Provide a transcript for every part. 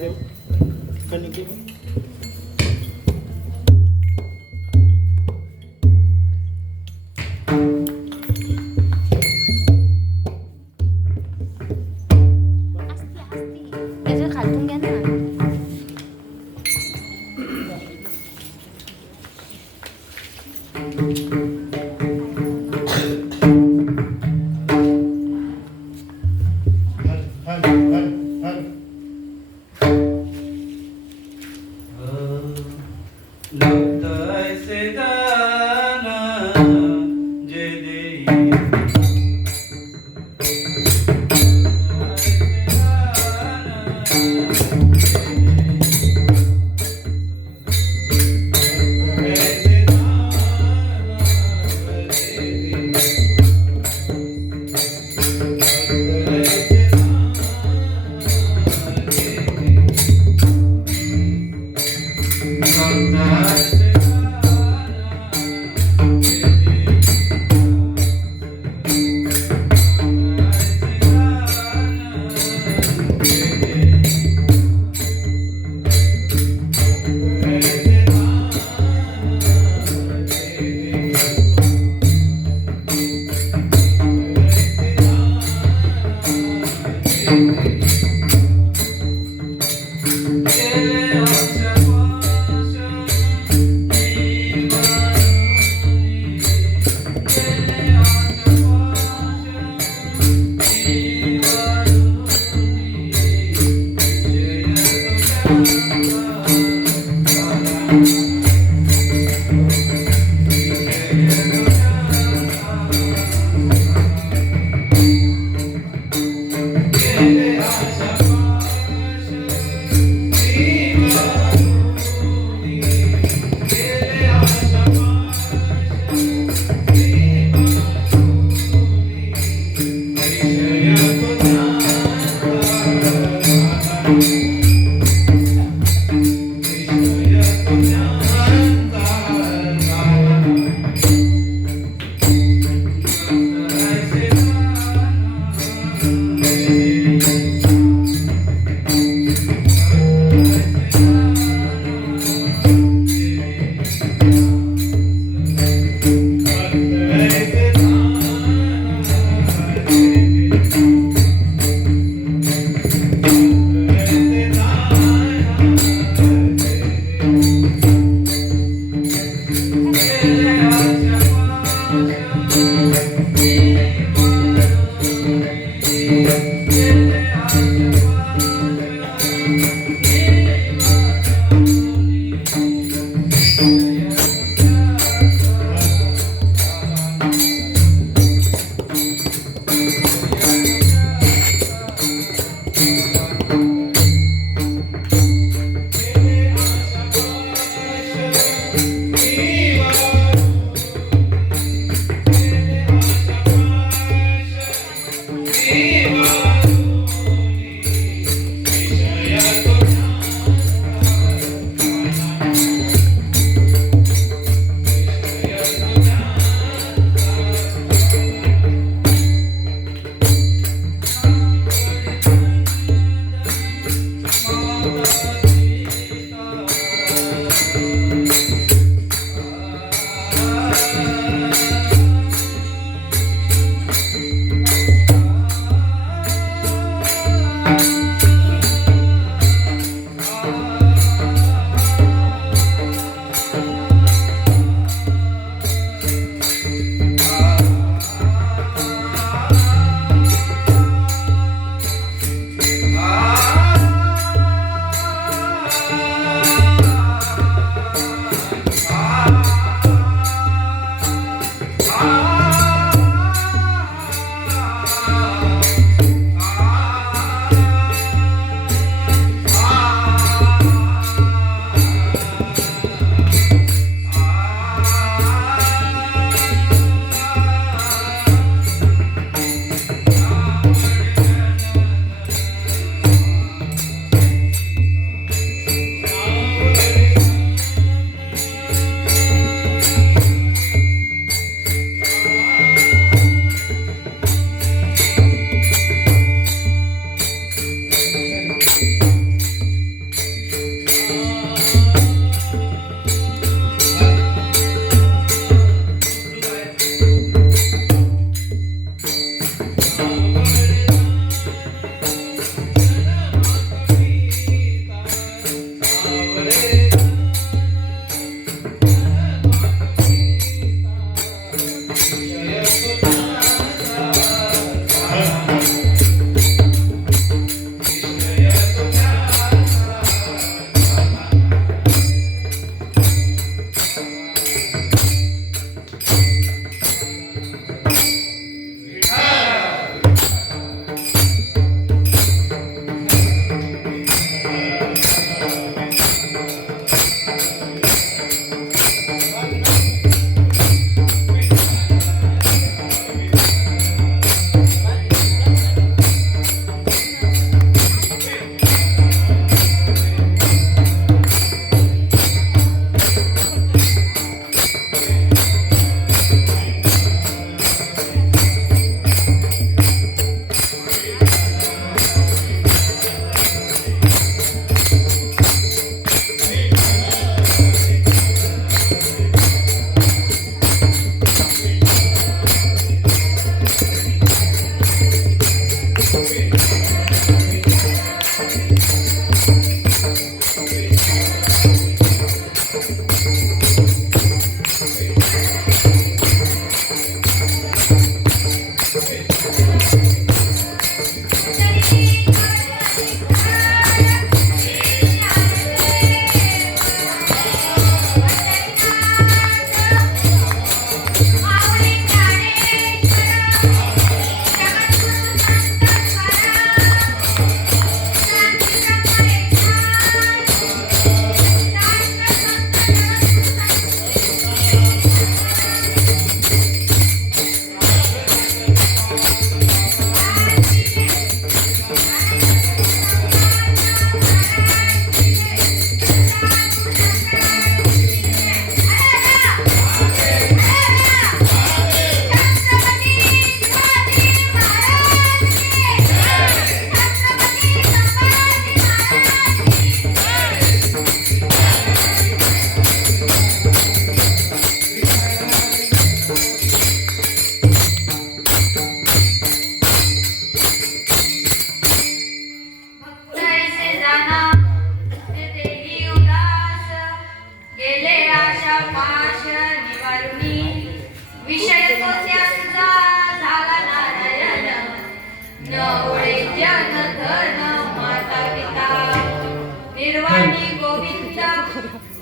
पाय देऊ कणिक त्याच्या खालतून घ्या ना. लवत ऐसे गाणं जे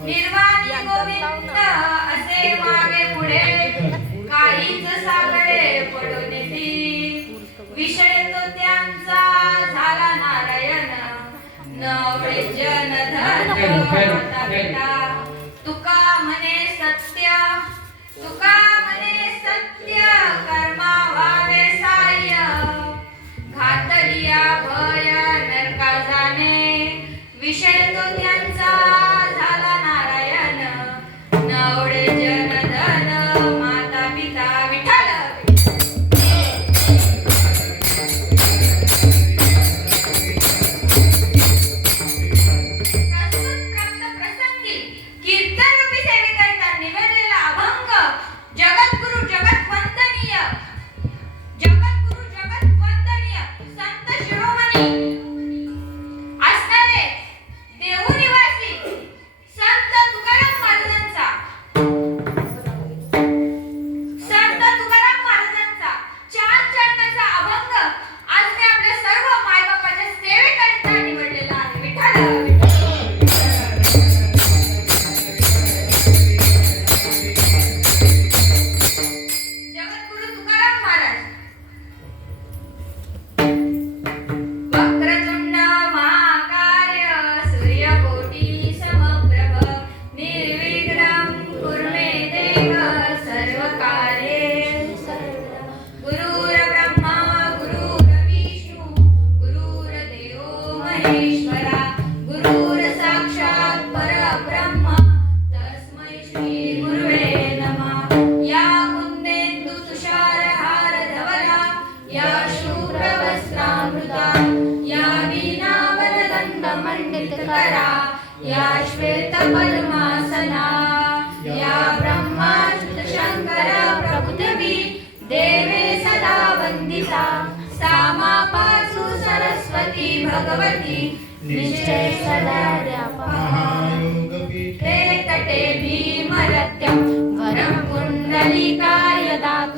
निर्वाणी गोविंद असे मागे पुढे काहीच सागरे पडून ती विषय तो त्यांचा झाला नारायण नवळे जन धन माता पिता तुका म्हणे सत्य कर्मा व्हावे साह्य घातलिया भय नरका जाणे विषय तो त्यांचा झाला नारायण नवळे जन धन माता पिता विठ्ठल प्रसंगी कीर्तन रूपी सेवेकरिता निवडलेला अभंग जगद्गुरु जगद्वंदनीय संत शिरोमणी असणारे देहू निवासी संत तुकाराम महाराजांचा चार चरणाचा अभंग आज मी आपल्या सर्व मायबापाच्या सेवेकरिता निवडलेला आहे विठ्ठल वक्रतुंड महाकाय सूर्यकोटी समप्रभ निर्विघ्नं कुरु मे देव सर्वकार्ये गुरुर्ब्रह्मा गुरुर्विष्णु गुरुर्देवो महेश्वरा गुरुर्साक्षात् परब्रह्म तस्मै श्री गुरुवे नमः या कुन्देन्दु तुषारहार धवला या शुभ्रवस्त्रामृता या वीणावरदण्डमण्डितकरा या श्वेतपद्मासना या ब्रह्माच्युतशङ्कर प्रभुदेवी देवे सदा वन्दिता सा मा पातु सरस्वती भगवती निश्चय सदा महायोगपीठे ते तटे भीमरत्यं वरं कुण्डलिकाय दातु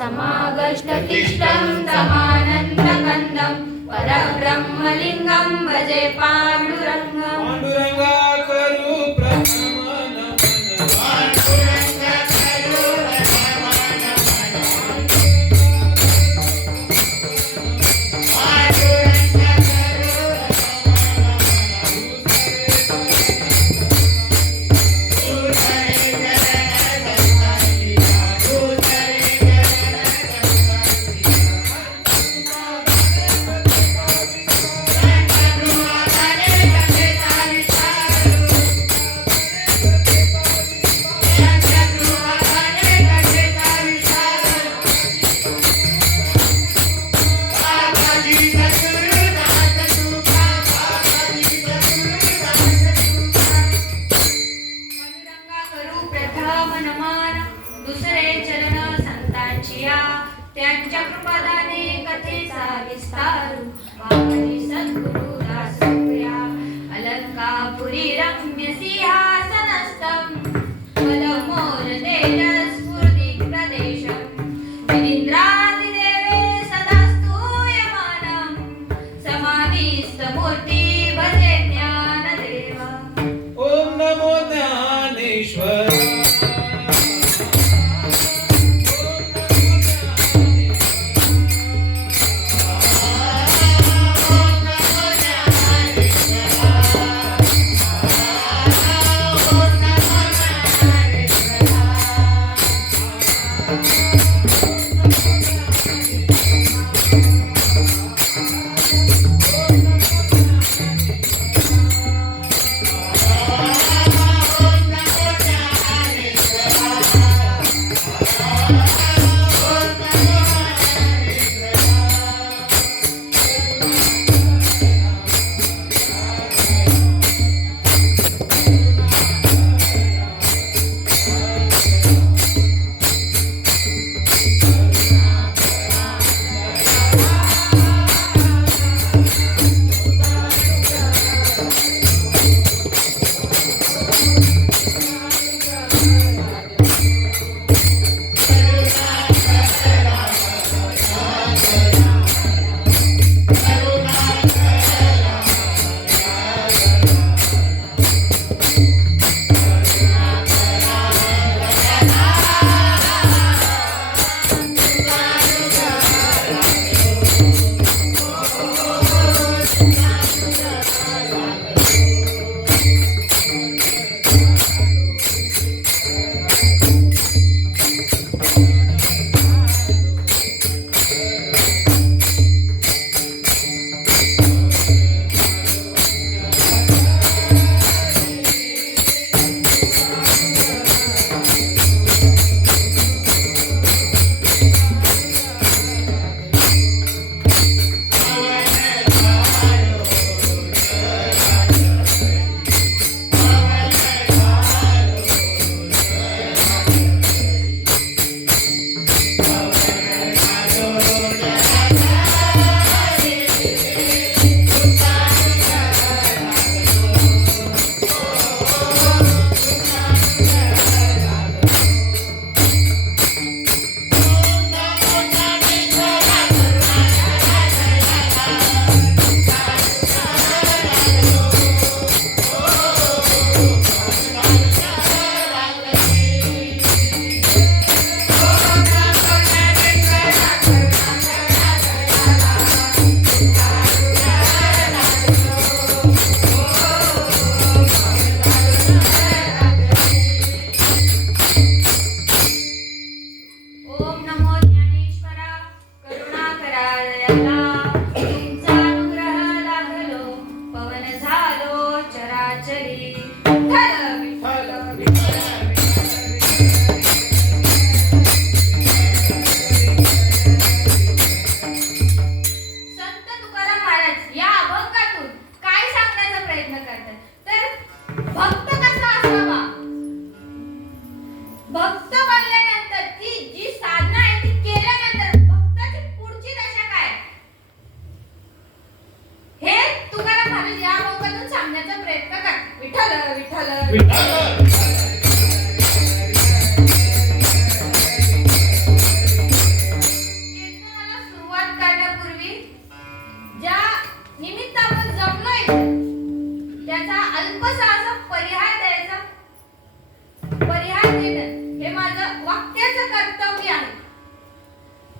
समागष्टतिष्ठं समानन्दकन्दं परब्रह्मलिङ्गं भजे पाण्डुरङ्गम् पांडुरंगा करू प्रथम नमन पांडुरंगा करू प्रथम नमन दुसरे चरण संतांची या त्यांच्या कृपादाने कथेचा विस्तारू वापरी सद्गुरु दासप्रिया अलंकापुरी रम्य सिंहासनस्थं पदमोरतेन स्फुर्ति प्रदेशं विनिन्द्रादिदेवे सदा स्तूयमानं समाधिस्थमूर्ति भजे ज्ञानदेवा ओम नमो ज्ञानेश्वर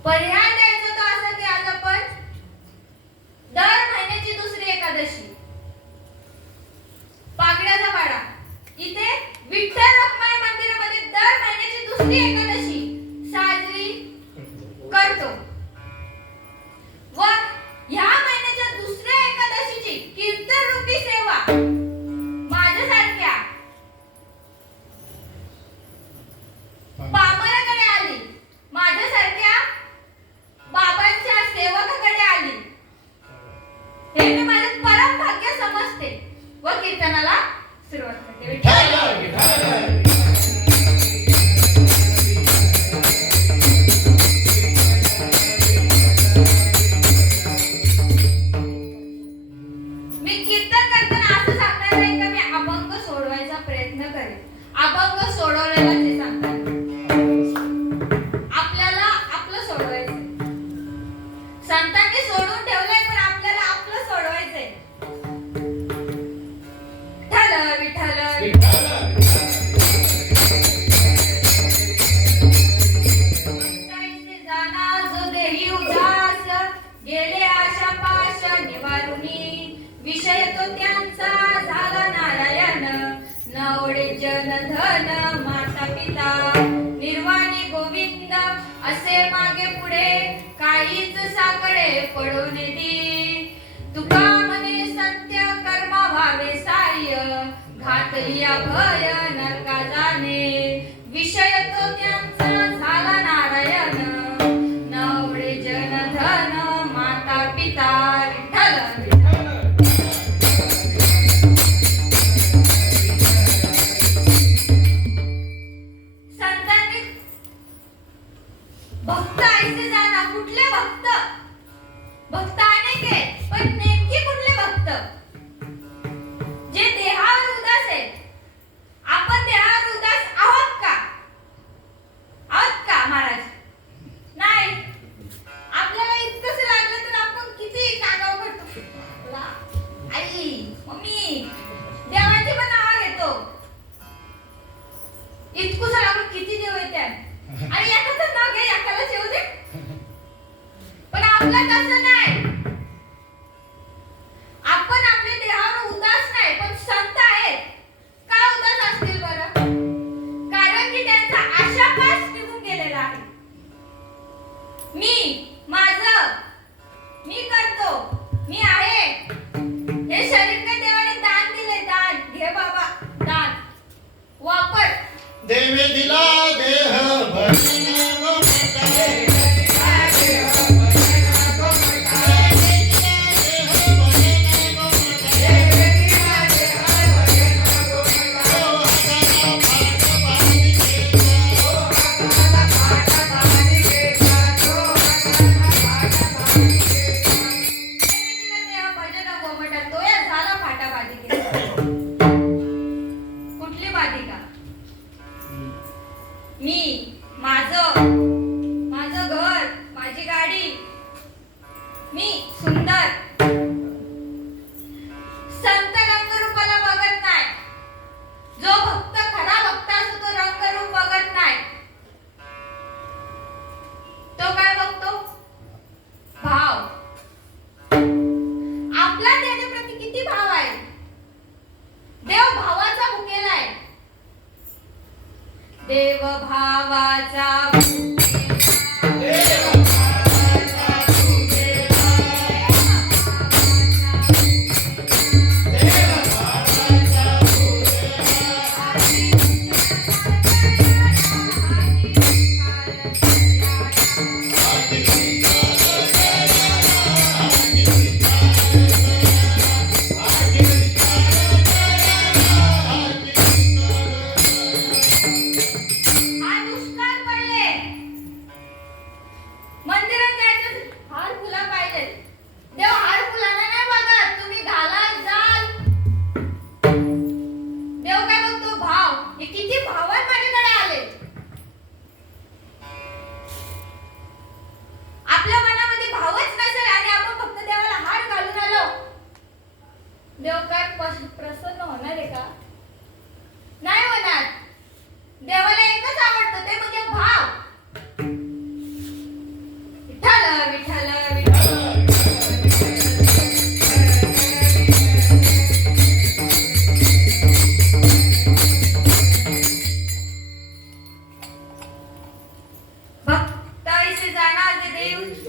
पर्याय द्यायचा तो असं की आज आपण दर महिन्याची दुसरी एकादशी पागड्याचा पाडा इथे विठ्ठल रखुमाई मंदिरामध्ये दर महिन्याची दुसरी एकादशी साजरी करतो व ह्या महिन्याच्या दुसऱ्या एकादशीची कीर्तन रूपी सेवा माझ्यासारख्या पामराकडे आली, माझ्यासारख्या बाबांच्या सेवकाकडे आली, हे मी माझे परम भाग्य समजते व कीर्तनाला सुरुवात करते. मी कीर्तन करताना असं सांगणार नाही का मी अभंग सोडवायचा प्रयत्न करेन. अभंग सोडवलेला ते सांगतात. आपल्याला आपलं सोडवायचंय. संतांनी सोडून ठेवलंय पण आपल्याला आपलं सोडवायचंय. विठ्ठल विठ्ठल भक्ताईचे जाना जो देही उदास गेले आशा पाश निवारुनी विषय तो त्यांचा झाला नारायण नवडे जन धन माता पिता निर्वाणी गोविंद असे मागे पुढे काहीच साकडे पडून दी तुका म्हणे सत्य कर्मा व्हावे साह्य घातलिया भय नरका जाणे विषय तो त्यांचा झाला नारायण नवडे जन धन माता पिता विठ्ठल भक्त ऐसे जाना. कुठले भक्त? भक्त अनेक आहेत पण नेमके कुठले भक्त? जे देहावर उदास आहेत. आपण देहावर उदास आहोत का? आहोत का महाराज? नाही. आपल्याला इतकंच लागलं तर आपण किती कागाव करतो. आई मम्मी देवाची पण नाव घेतो. इतकुस आपण किती देव येतात आणि एकाचं नाव घे एकाला ठेवू दे. पण आपलं तसं नाही. आपण आपल्या देहावर उदास नाही पण संत आहेत. का उदास असतील बरं? कारण की त्यांचा आशापास निघून गेलेला आहे. माझं मी करतो मी आहे. हे शरीर काय देवाने दान दिले. दान घे बाबा दान वापर. देवे दिला देह भजन गोमटा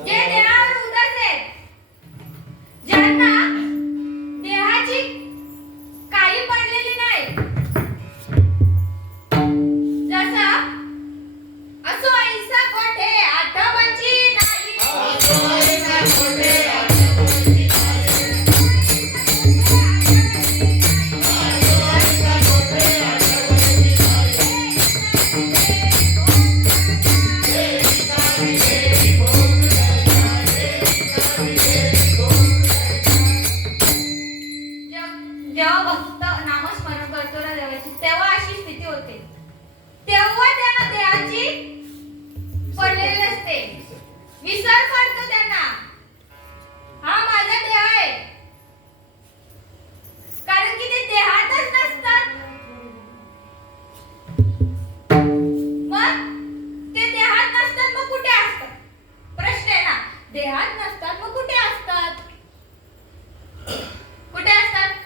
जे देहावर उदास आहेत, ज्यांना देहाची काही पडलेली नाही, जसं असो ऐसा कोठे आठवची नाही, जेव्हा भक्त नामस्मरण करतो ना देवाची, तेव्हा अशी स्थिती होते. तेव्हा त्यांना देहाची पडलेली नसते, विसर पडतो त्यांना, हा माझा देह आहे. कारण की ते देहातच नसतात. मग ते देहात नसतात मग कुठे असतात? प्रश्न आहे ना. देहात नसतात मग कुठे असतात? कुठे असतात?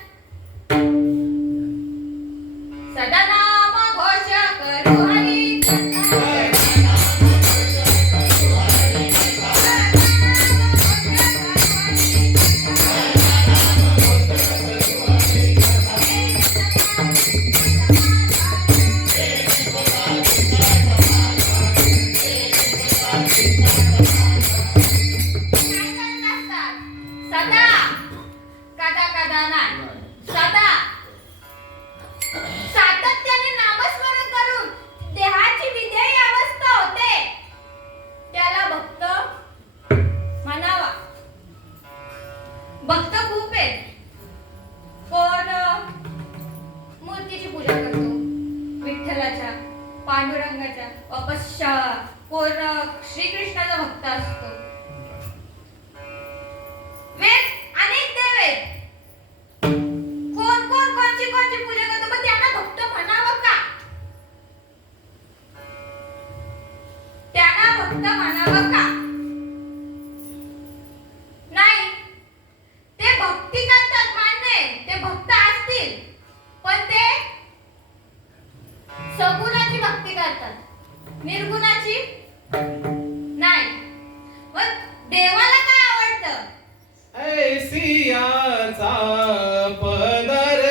सदा नाम घोष करू हरी कथा. सदा कदा कदा नाही, सदा सातत्याने नामस्मरण करून देहाची विधेय अवस्था होते, त्याला भक्त म्हणावा. भक्त खूप आहेत. कोण मूर्तीची पूजा करतो, विठ्ठलाच्या, पांडुरंगाच्या, वापस कोण श्रीकृष्णाचा भक्त असतो. अनेक देव आहेत. कोण कोण कोणची कोणची पूजा करतो, पण त्यांना भक्त म्हणावं का? त्यांना भक्त म्हणावं का? नाही. ते भक्ती करतात, मान्य आहे, ते भक्त असतील, पण ते सगुणाची भक्ती करतात, निर्गुणाची नाही. मग देवाला काय आवडतं? ऐसियाचा पदर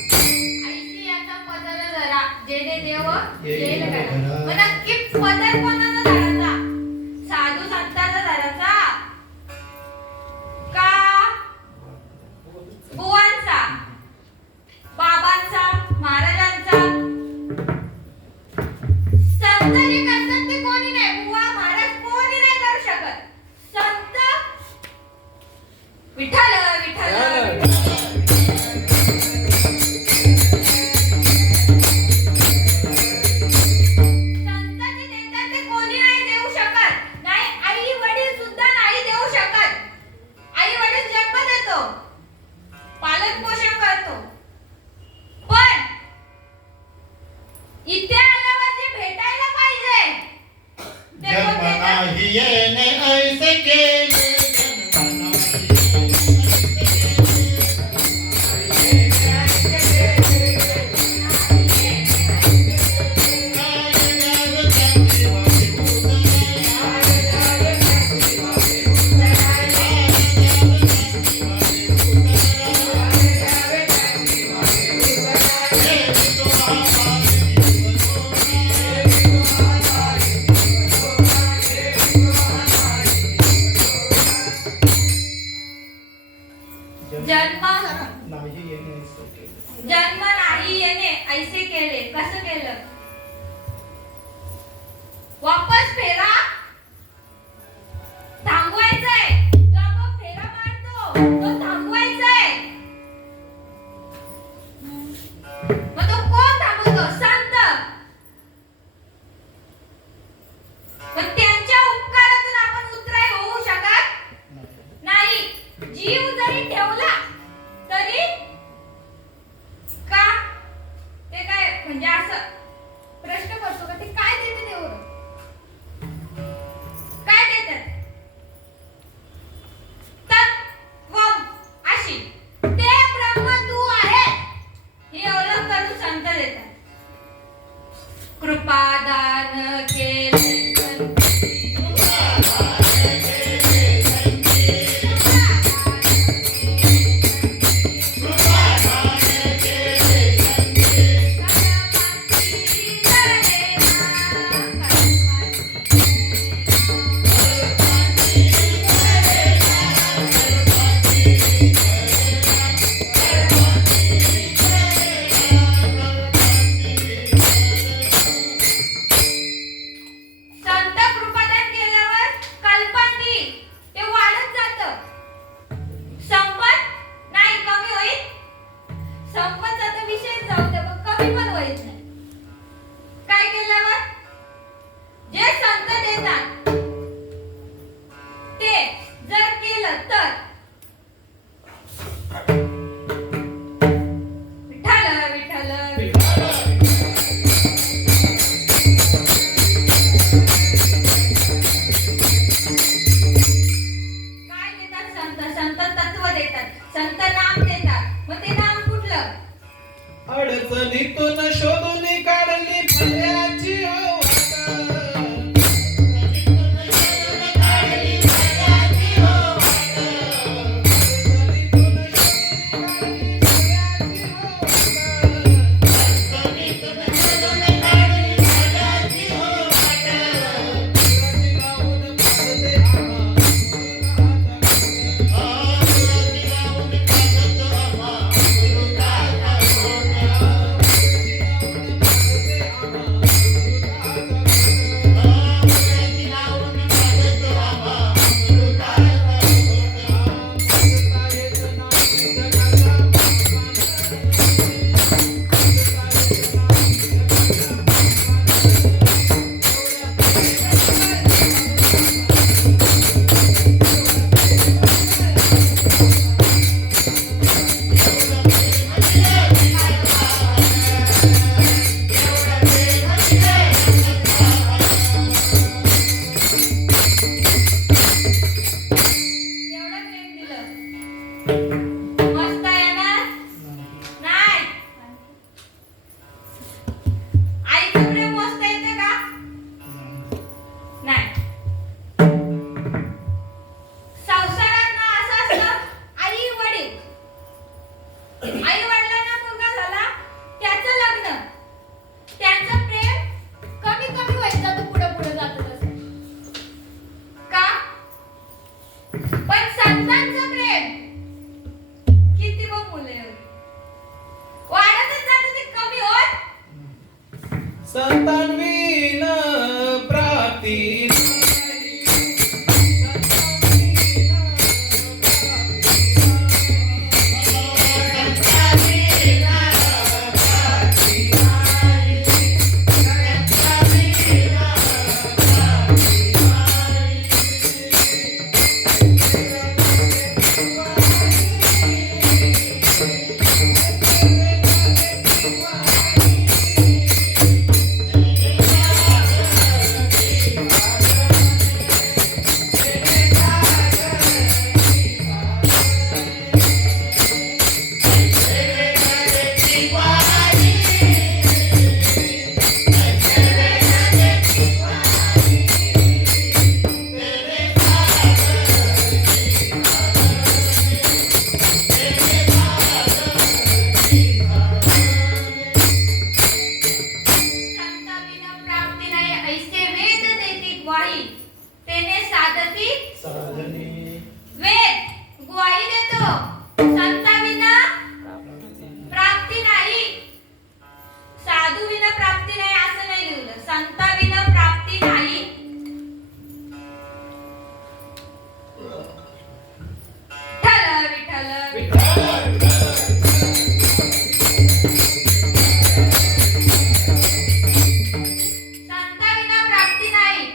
धारा, ऐसियाचा पदर धारा, ऐसियाचा येईल करा. मग नक्की पदर कोणाचा धरायचा? साधू संतांचा धरायचा का बुवांचा, बाबांचा, महाराजांचा? संत जे करतात ते कोणी नाही, बुवा महाराज कोणी नाही करू शकत. संत विठ्ठल विठ्ठल इथे आल्यावर जे भेटायला पाहिजे पण त्यांच्या उपकारातून आपण उतराय होऊ शकत नाही. जीव जरी ठेवला तरी का ते काय म्हणजे असं प्रश्न पडतो का ते काय देते देवर काय देतात तत्वम अशी ते ब्रह्म तू आहे ही ओळख करून संत देतात. कृपादान केले संत कृपादान केल्यावर कल्पंती ते वाढत जातं. संपत नाही कमी होईल. संपतचा तर विषय जाऊ दे पण कमी पण होईल नाही. काय केल्यावर जे संत देतात ते जर केलं तर विठ्ठल विठ्ठल काय देतात संत संत तत्व देतात. संत नाम देतात. मग ते नाम कुठलं अडचणीतून शोधून काढली फल्याची हो एवढं प्रेम दिलं मस्त आहे ना नाही आईचं प्रेम मस्त येते का नाही. संसारात ना असं असतं आई वडील आई वडिलांना मुलगा झाला त्याचं लग्न त्यांचं प्रेम कमी कमी व्हायचं जातं पुढे पुढे जातं तसं का पण संतांचं प्रेम किती व मुले वाढतच जातं ते कमी होत संतांविन प्राप्ती संताविना प्राप्ती नाही ऐसे वेद देती ग्वाही तेने साधती वेद ग्वाही देतो संताविना प्राप्ती नाही साधूविना प्राप्ती नाही असं नाही लिहिलं. संताविना प्राप्ती नाही. विठ्ठल संताविना प्राप्ती नाही.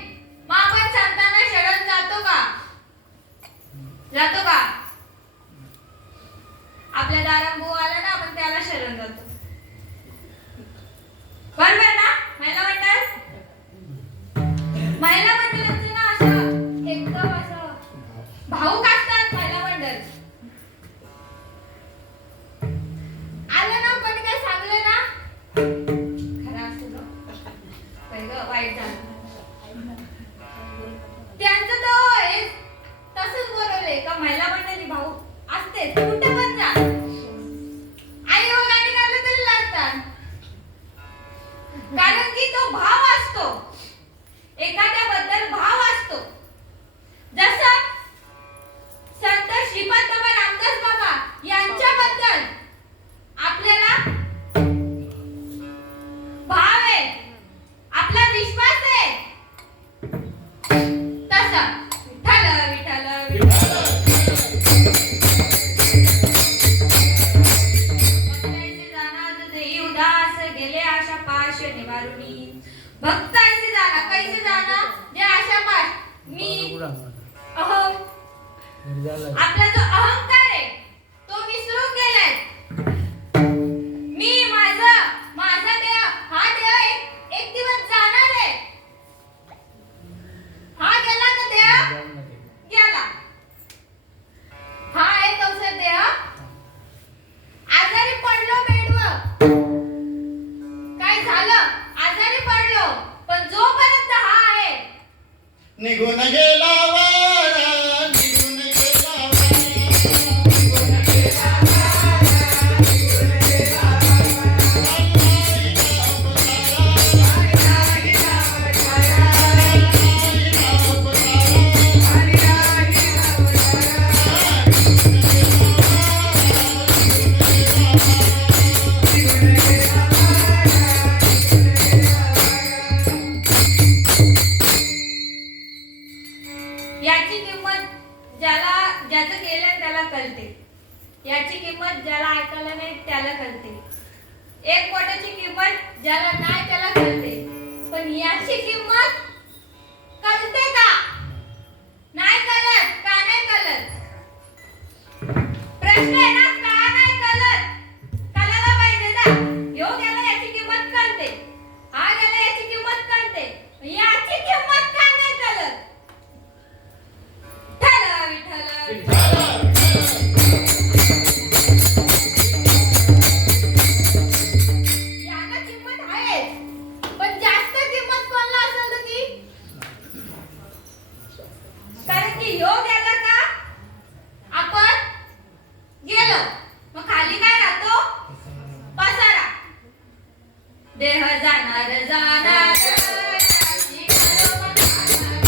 काय ग वाईट झालं त्यांचं तो हे तसंच बोलवलंय का महिला मंडळी भाऊ असते कुठे पण जा आई हो गाणी गायला तरी लागतात कारण की तो भाव असतो एखाद्याबद्दल भाव असतो जसं संत श्रीपाद बाबा रामदास बाबा यांच्याबद्दल आपल्याला भाव आहे आपला विश्वास आहे तसा विठ्ठल विठ्ठल विठ्ठल भक्तांचे जाणार देई उदास गेले आशा पाश निवारुनी भक्तांचे जाणार कैसे जाणार जे आशा पाश मी अहम आपला जो अहंकार आहे तो विसरून गेलाय मी माझा देह हा देह एक दिवस जाणार आहे हा गेला का देह गेला हा आहे तोचा देह आजारी पडलो बेडवर काय झालं आजारी पडलो पण जोपर्यंत हा आहे निघून गेला वारा निघून गेला याची किंमत ज्याचं केलं त्याला कळते याची किंमत ज्याला ऐकायला नाही त्याला कळते एक पोटाची किंमत ज्याला नाही त्याला कळते पण याची किंमत कळते का नाही कळत का नाही कळत प्रश्न आहे ना का नाही कळत कळायला पाहिजे ना ह्यो गेला याची किंमत कळते हा गेला याची किंमत कळते याची किंमत का नाही कळत विठ्ठल विठ्ठल याला किंमत आहे पण जास्त किंमत कोणाला असेल तर ती कारण की ह्यो गेला का आपण गेलो मग खाली काय राहतो पसारा देह जाणार जाणार त्याची घरोबा जाणार.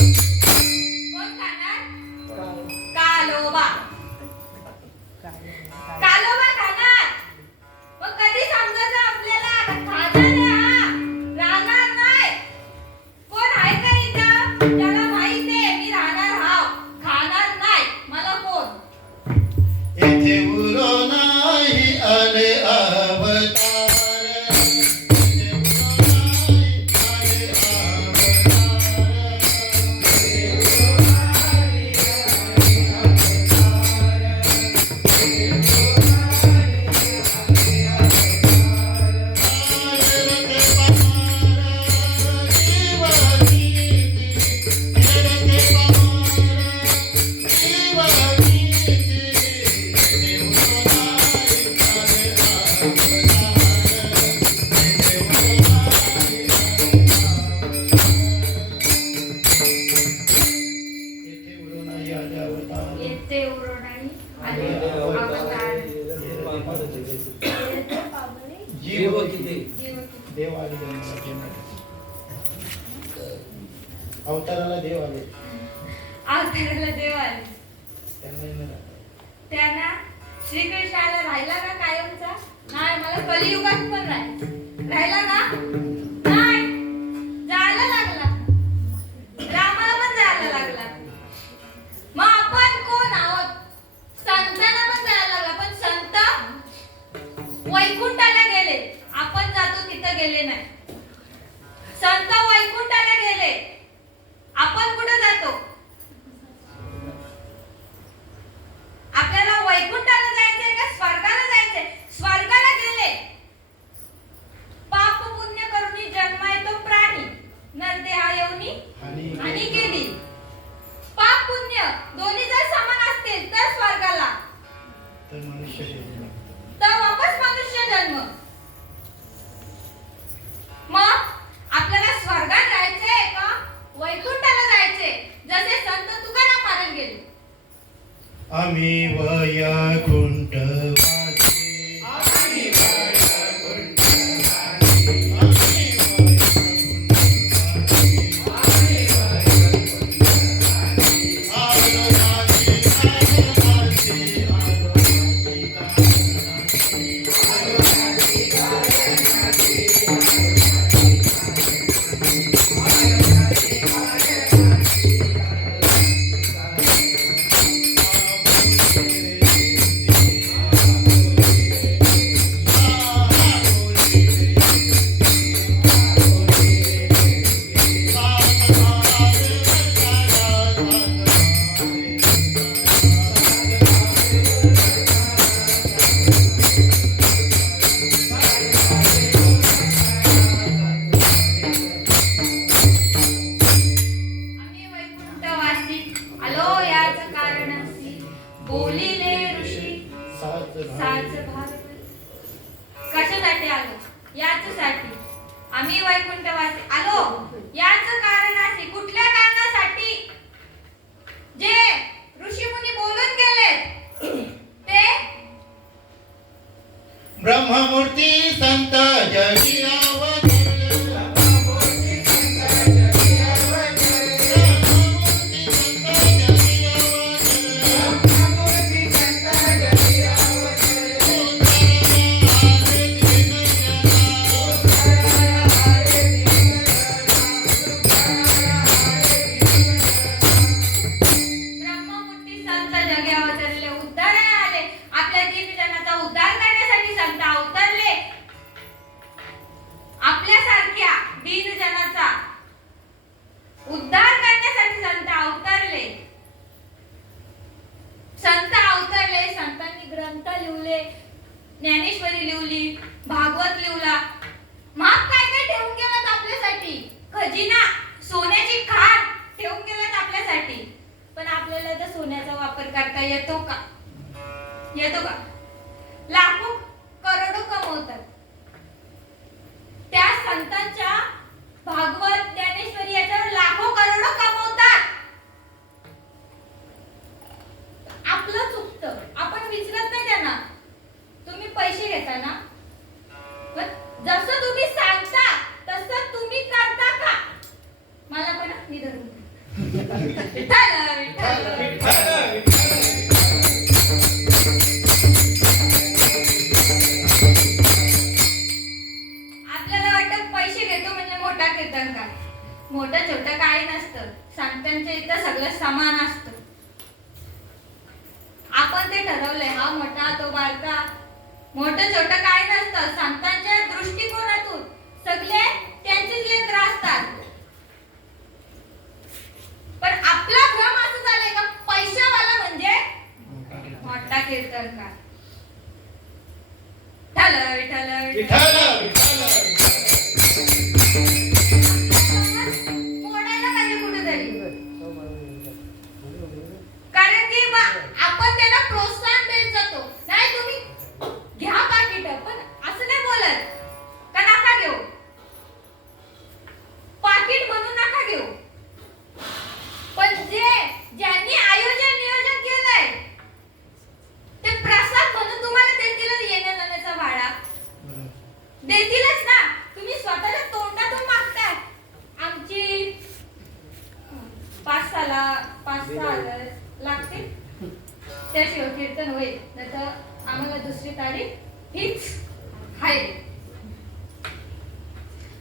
कोण खाणार कालोबा कालोबा खाणार मग कधी समजायचं आपल्याला खाणार आहे हा राहणार नाही कोण आहे का इथं त्याला माहित आहे मी राहणार हाव खाणार नाही मला कोण येथे उरो नाही आले अवतार येथे उरो नाही येथे उरो नाही आले अवतार जीव जीव देव आले अवताराला देव आले अवताराला देव आले त्यांना येणार आता. त्यांना श्रीकृष्णाला राहिला का कायमचा नाही मला कलियुगात पण राहिला ना नाही जायला लागला रामाला पण जायला लागला मग आपण कोण आहोत संतांना पण जायला लागला पण वैकुंठाला गेले, आपण जातो तिथं गेले नाही. संत वैकुंठाला गेले, आपण कुठे जातो? आपल्याला वैकुंठाला जायचंय का स्वर्गाला जायचंय? स्वर्गाला गेले. पाप पुण्य करून जन्म येतो प्राणी, नरदेहा येऊनी हानी केली. पाप पुण्य दोन्ही जर समान असतील तर स्वर्गाला, तर मनुष्य जन्म. तर वापस मनुष्य जन्म. मग आपल्याला स्वर्गात जायचंय का वैकुंठाला जायचंय? जसे संत तुकाराम महाराज गेले. आम्ही वैकुंठवासी. आम्ही वैकुंठवासी आलो याच कारणासी, बोलिले ऋषी सात साच भाग. कशासाठी आलो? याचसाठी. आम्ही वैकुंठवासी आलो याच कारणासी. कुठल्या कारणासाठी? जे ऋषी मुनी बोलून गेले ते ब्रह्ममूर्ती संत जगी अवतरले. ब्रह्ममूर्ती संत जगी अवतरले, उद्धाराला आले. आपल्या दीनजनाचा उद्धार करण्यासाठी संत अवतरले. आपल्यासारख्या दीनजनाचा उद्धार करण्यासाठी संत अवतरले. संत अवतरले. संतांनी ग्रंथ लिहिले, ज्ञानेश्वरी लिहिली, भागवत लिहिला. महाग काय काय ठेवून गेलात आपल्यासाठी. खजिना, सोन्याची खाण ठेवून गेलात आपल्यासाठी. पण आपल्याला तर सोन्याचा वापर करता येतो का? येतो का? लाखो करोडो कमवतात. त्या संतांच्या भागवत ज्ञानेश्वरी याच्यावर लाखो करोडो कमवतात. आपलं चुकतं, आपण विचारत नाही त्यांना. तुम्ही पैसे घेता ना, पण जसं तुम्ही सांगता तसं तुम्ही करता का? मला पण निधरून विठ्ठल विठ्ठल. आपल्याला वाटतं पैसे घेतो म्हणजे मोठा कीर्तन काय. मोठं छोटं काही नसतं. संतांच्या इथं सगळं समान असतं. आपण ते ठरवलंय, हा मोठा तो बारका. मोठं छोटं काही नसतं. संतांच्या दृष्टिकोनातून सगळे त्यांचेच लेकरं असतात. पण आपला भ्रम असं झालंय का पैशावाला म्हणजे मोठा कीर्तनकार. ठल विठ्ठल विठ्ठल मोडायला पाहिजे कुठेतरी. कारण की आपण त्यांना प्रोत्साहन देत जातो. नाही तुम्ही घ्या पाकिट, पण असं नाही बोलत का नका घेऊ. पाकिट म्हणून नका घेऊ. पण ज्यांनी आयोजन नियोजन केलंय ते प्रसाद म्हणून तुम्हाला देतील. येण्या जाण्याचा भाडा देतीलच ना. तुम्ही स्वतःच्या तोंडातून मागताय. आमची 5-6 हजार लागतील, त्याशिवाय कीर्तन होईल. नाहीतर आम्हाला दुसरी तारीख फिक्स आहे.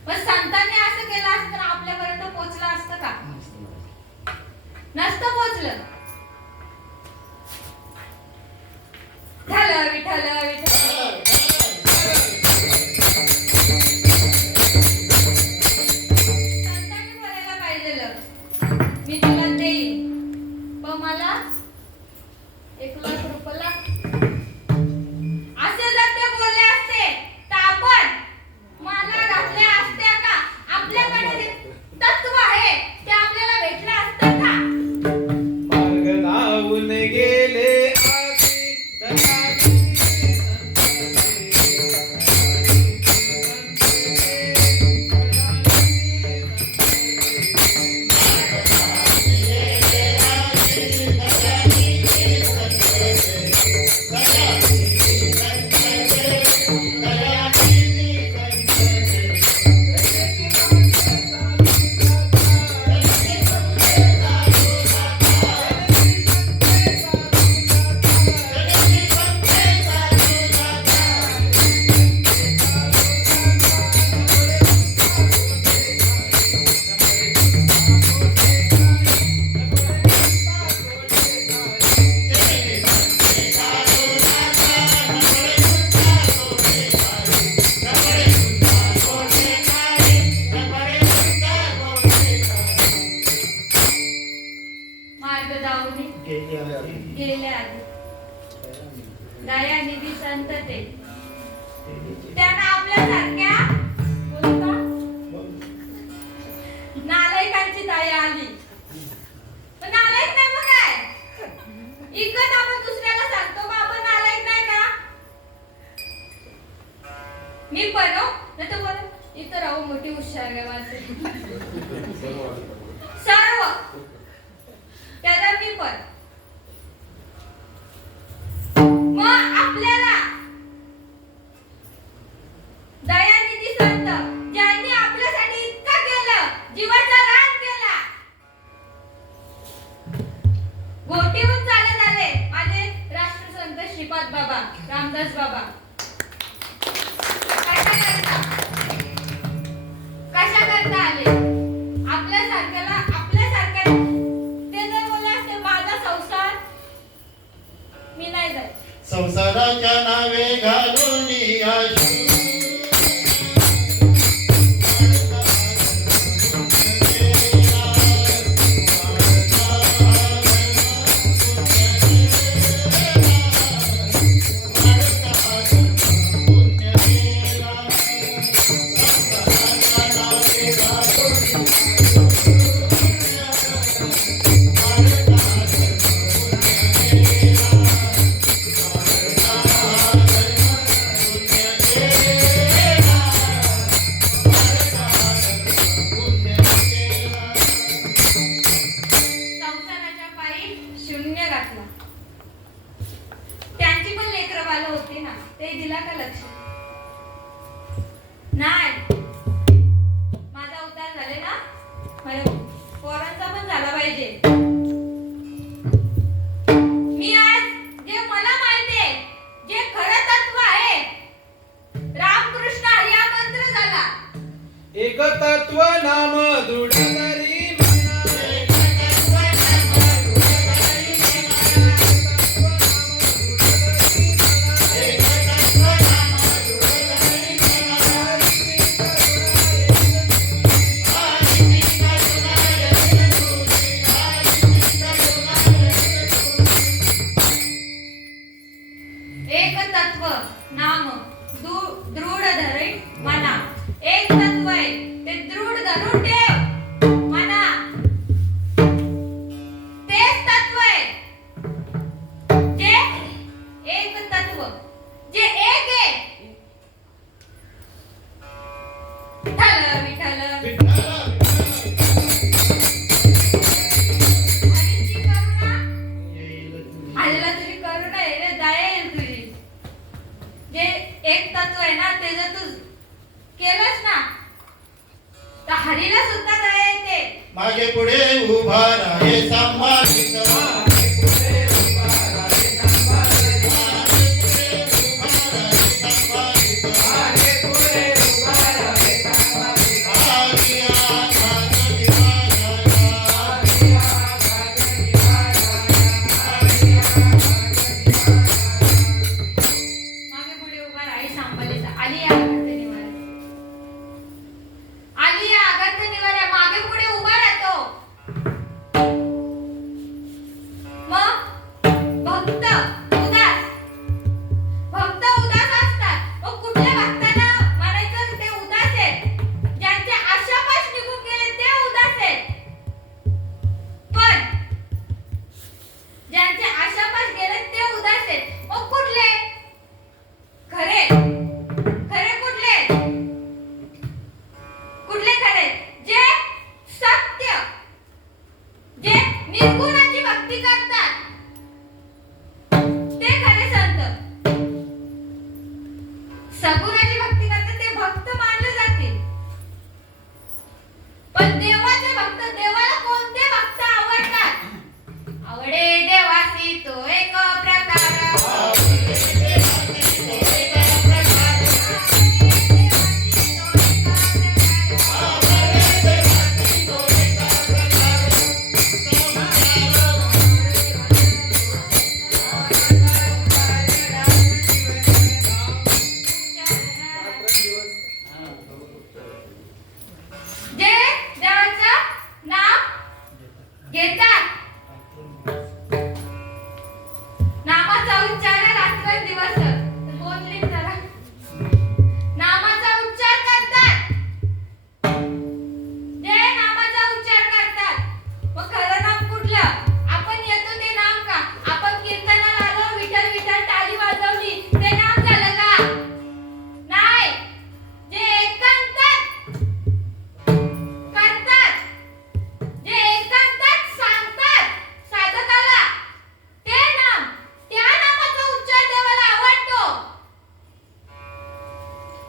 पण संतांनी असं केलं असतं तर आपल्यापर्यंत पोहोचलं असतं का? नसतं पोहोचलं. झालं विठ्ठल विठ्ठल. शांततेत. त्यांना आपल्यासारख्या बोलता नालायकांची दया आली. पण नालायक नाही मग काय? इकत आपण दुसऱ्याला सांगतो मग आपण नालायक नाही का? मी पण हो नाही तर बरं इथं राहू मोठी हुशार आहे माझे सर्व त्याला मी पण. मग आपल्याला दयानिधी संत ज्यांनी आपल्यासाठी इतकं केलं, जीवाचा रान केला, घोटीहून चालत आले माझे राष्ट्रसंत श्रीपाद बाबा रामदास बाबा. कशा करता आले? आपल्यासारख्या ते जर बोलले असते माझा संसार मी नाही जात. संसाराच्या नावे घालून आशू संसाराच्या पायी शून्य गाठला. त्यांची पण लेकरं बाळ होती ना, ते दिला का लक्ष? नाही. माझा उद्धार झाले ना, माझ्या पोरांचा पण झाला पाहिजे. मी आज जे मला माहितीये, जे खरं तत्व आहे, रामकृष्ण हरी हा मंत्र झाला. एक तत्व नाम दृढ करी एक तत्व नाम दृढ धरे मना. एक तत्व आहे ते दृढ धरून ठेव मना. तेच तत्व आहे जे एक तत्व जे एक आहे. विठ्ठल विठ्ठल हरीची करुणा हरीला तुझी करुणा आहे रे, दया येईल तुझी. जे एक तत्व आहे ना ते जर तू केलंस ना तर हरीला सुद्धा दया येते. मागे पुढे उभा राहे सांभाळित मागे पुढे उभा राही सांभाळीचा. आली या आघात निवारा, आली या आघात निवारा. मागे पुढे उभा राहतो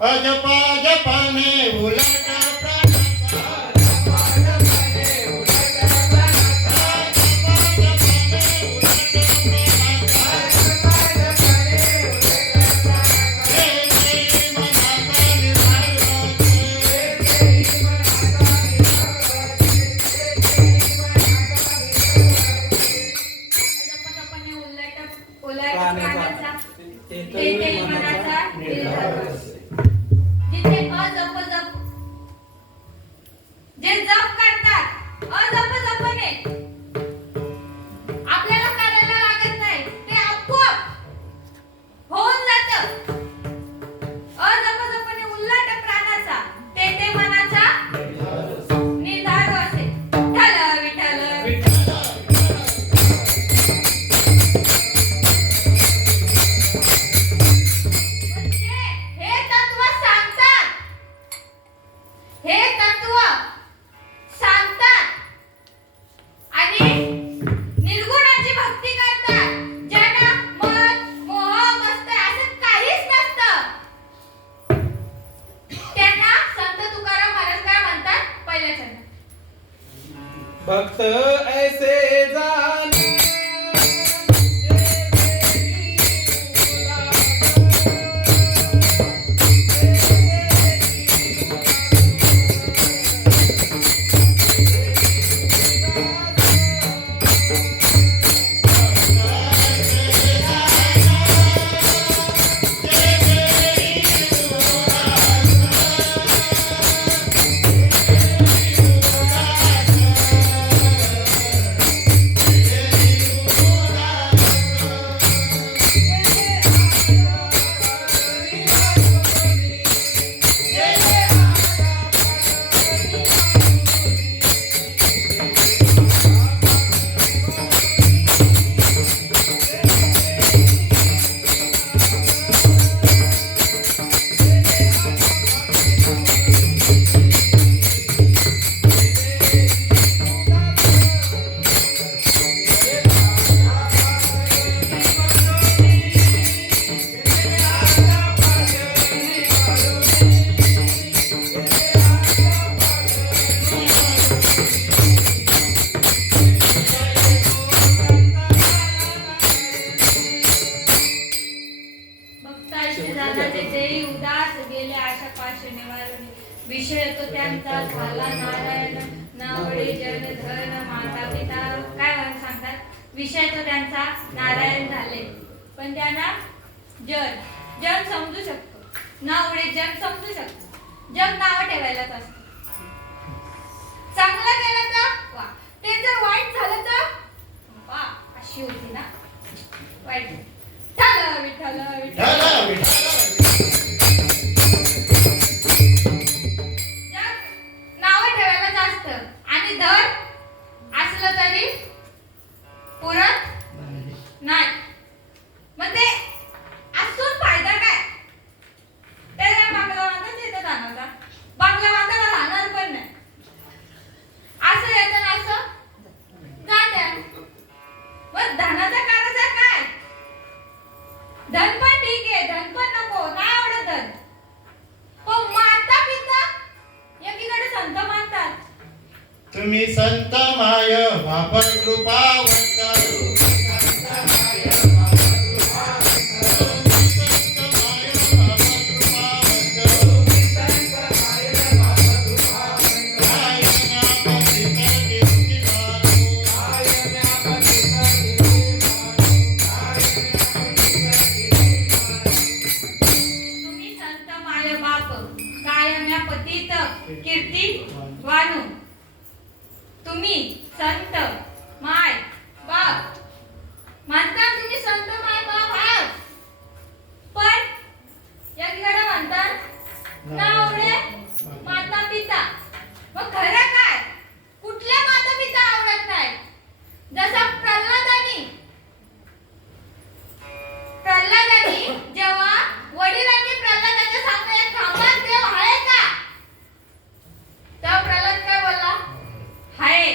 अजपा जपाने उलट प्राणाचा अजपा जपाने उलट प्राणाचा हे देई मनाचा निर्धार अजपजपणे उलट प्राण्याचा. प्राण्याचा तेथेही मनाचा निर्धार असे. जिथे अजप जे जप करतात अजपजपणे आपल्याला करायला लागत नाही ते आपोआप होऊन जातं. अजपजपणे उलट प्राणाचा तेथे मनाचा निर्धार असे. विठ्ठल म्हणजे हे तत्व सांगतात आणि निर्गुणाची भक्ती करतात ज्यांना मन मोह मस्त असं काहीच नसतं. त्यांना संत तुकाराम महाराज काय म्हणतात पहिल्या चरणात भक्त ऐसे जान भक्ताशी झाला तेथेही उदास गेले आशा पाश निवारणे. विषय तो त्यांचा झाला नारायण नावडे जन धन माता पिता. काय सांगतात विषय तो त्यांचा नारायण झाले पण त्यांना जग समजू शकतो नावडे जग समजू शकतो. जग नाव ठेवायलाच असतं. चांगलं केलं तर वा ते जर वाईट झालं तर वा अशी होती ना वाईट. विठ्ठल विठ्ठल विठ्ठल जग नाव ठेवायला जास्त आणि धन असलं तरी पुरत नाही. मग ते असून फायदा काय. त्याला बांगला बांधत येतं धानाचा बांगला बांधायला राहणार पण नाही. असं येतं ना असं जात्या. मग धनाचा करायचा काय. धन पण ठीक आहे धन पण नको नाही आवडत धन. पण माता पिता एकीकडे संत मानतात. तुम्ही संत माय बाप कृपावंत तुम्ही संत माय बाप कायम्या पतित कीर्ती वानू. तुम्ही संत माय बाप म्हणतात तुम्ही संत माय बाप आहात पण एकीकडे म्हणतात नावडे माता पिता. मग खरं काय कुठल्या माता पिता आवडत नाही. जसा प्रल्हादानी जेव्हा वडिलांनी प्रल्हादाच्या सांगण्यात थांबत देव आहे का तेव्हा प्रल्हाद काय बोलला हाय.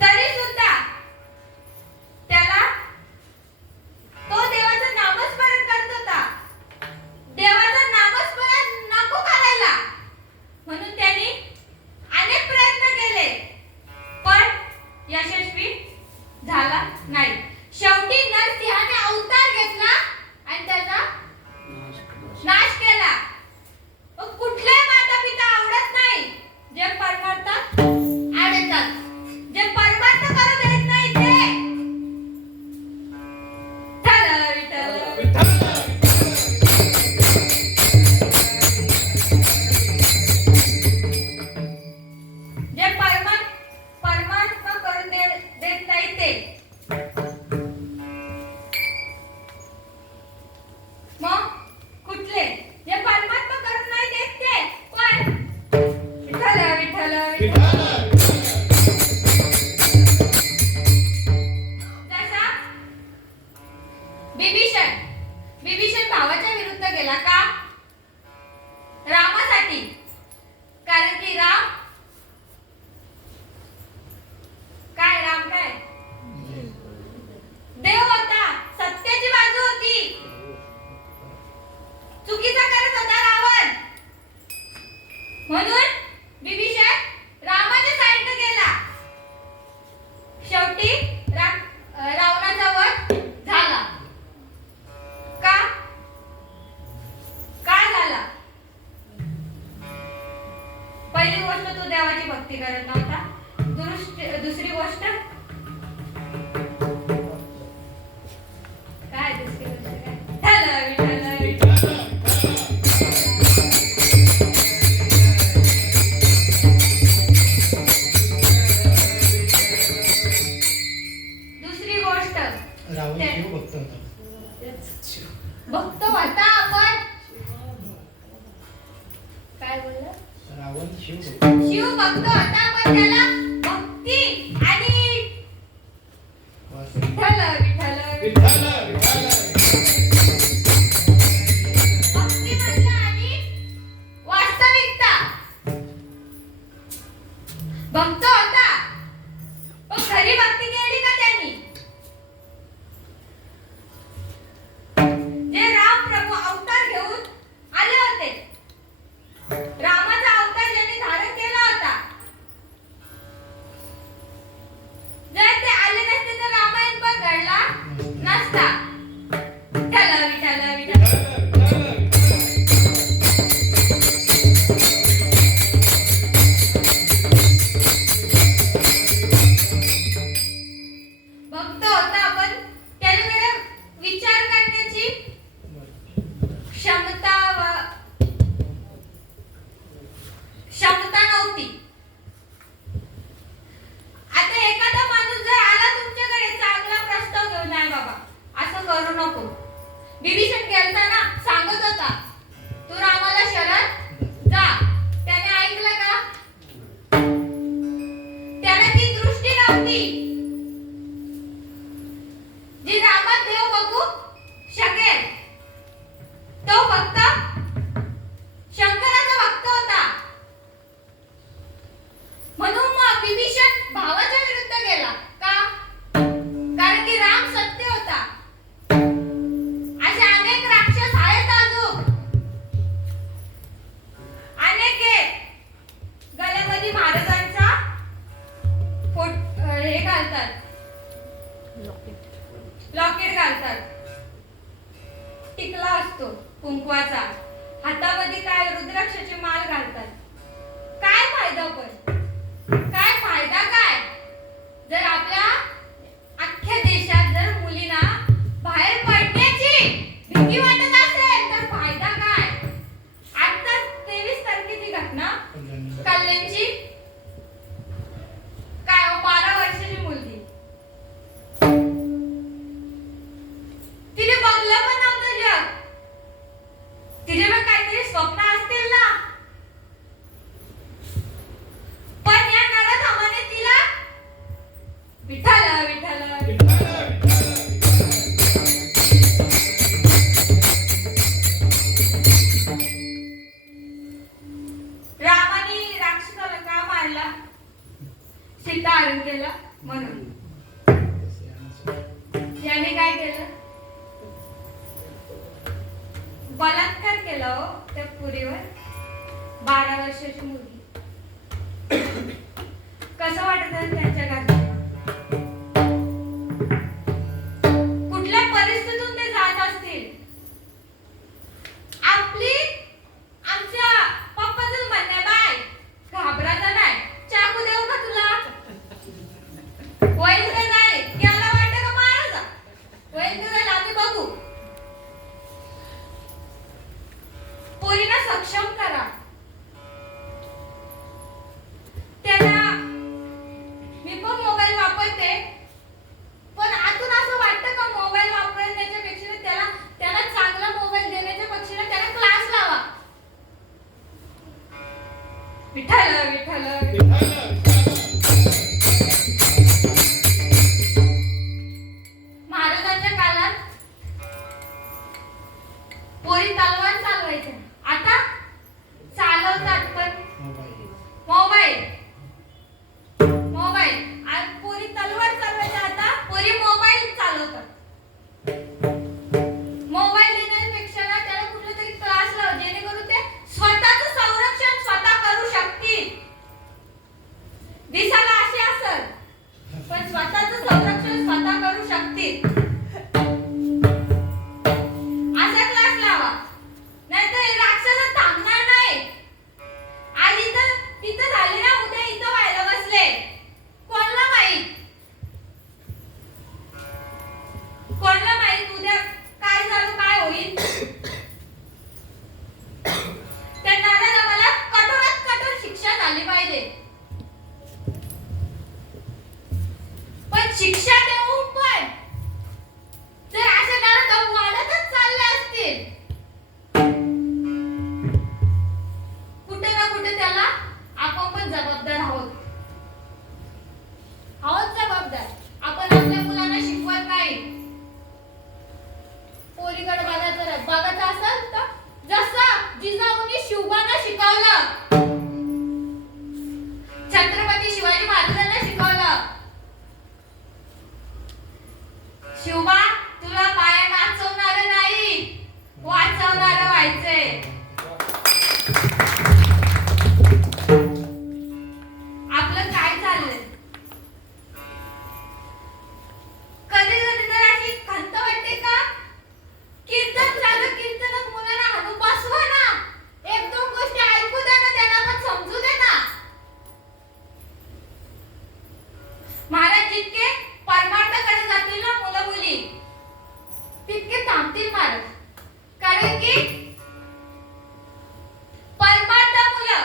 तरी सुद्धा त्याला तो देवाचं नामस्मरण करत होता. केला का? रामासाठी. कारण की राम काय देव होता, सत्याची बाजू होती. चुकीचा करत होता रावण. म्हणून विभीषण रामाच्या साईडने गेला. शेवटी रावणाचा वध झाला. का झाला? पहिली गोष्ट, तो देवाची भक्ती करत नव्हता. दुसरी गोष्ट काय? झालं विठ्ठल. दुसरी गोष्ट, रावण शिव भक्त होता. भक्त होता आपण. काय बोलला? रावण शिव भक्त. शिव भक्त होता, पण त्याला भक्ती आणि विठ्ठल भक्ती म्हणलं आणि वास्तविकता. भक्त होता, पण खरी भक्ती केली का त्यांनी? जे राम प्रभू अवतार घेऊन आले होते, रामाचा अवतार ज्यांनी धारण केला होता, जर ते आले नसते तर रामायण पण घडला नसता. विठ्ठल. भक्त होता, पण त्याच्याकडे विचार करण्याची क्षमता नव्हती. आता एखादा माणूस जर आला तुमच्याकडे चांगला प्रस्ताव घेऊन, नाही बाबा असं करू नको. विभीषण गेलताना सांगत होता, तू रामाला शरण जा. त्याने ऐकलं का? त्याला ती दृष्टी नव्हती जी रामात देव बघू शकेल. तो फक्त शंकराचा भक्त होता. म्हणून मग विभीषण भावाच्या विरुद्ध गेला का? कारण की राम सत्य होता. असे अनेक राक्षस आहेत अजून. अनेक गळ्यामध्ये महाराजांचा हे घालतात, लॉकेट घालतात, टिकला असतो कुंकवाचा. हातामध्ये काय रुद्राक्षाची माळ घालतात. काय फायदा? पण काय फायदा? काय जर आपल्या अख्ख्या देशात जर मुलींना बाहेर पडण्याची भीती वाटत असेल तर फायदा काय? आता 23 तारखेची घटना कल्याणची. काय 12 वर्षाची मुलगी, तिने बघलं पण नव्हतं जग. तिचे पण काहीतरी स्वप्न असतील ना. पण या नराधमाने तिला विठ्ठल. रामाने राक्षसाला का मारला? सीता हरण केला म्हणून. याने काय केलं? बलात्कार केला हो त्या पुरीवर. 12 वर्षाची मुलगी. कसं वाटत आहे त्यांच्या घरच्यांना? कुठल्या परिस्थितीतून ते जात असतील? आमच्या पप्पाचं म्हणणं आहे, बाय घाबरायचं नाही, चाकू देऊ का तुला? होईल का नाही? याला वाटतं का मारायचा? होईल का नाही आम्ही बघू. पोरीला सक्षम करा. त्याला मी पण मोबाईल वापरते, पण आतून असं वाटतं का मोबाईल वापरण्याच्या पेक्षा त्याला चांगला मोबाईल देण्याच्या पेक्षा त्याला क्लास लावा. विठ्ठल. महाराजांच्या काळात पोरी तलवार बघायचं असेल तर जसं जिजाऊंनी शिवबांना शिकवलं, छत्रपती शिवाजी महाराजांना शिकवलं, शिवबा तुला पाया नाचवणार नाही, वाचवणार व्हायचंय. आपलं काय चाललंय? कधी कधी तर अशी खंत वाटते का कीर्तन झालं, कीर्तनात मुलांना हाणू बसवा ना, एक दोन गोष्टी ऐकू दे ना, त्यांना पण समजू दे ना. महाराज जितके परमार्थाकडे जातील ना मुलं मुली तितके थांबतील महाराज. कारण की परमार्थ मुलं,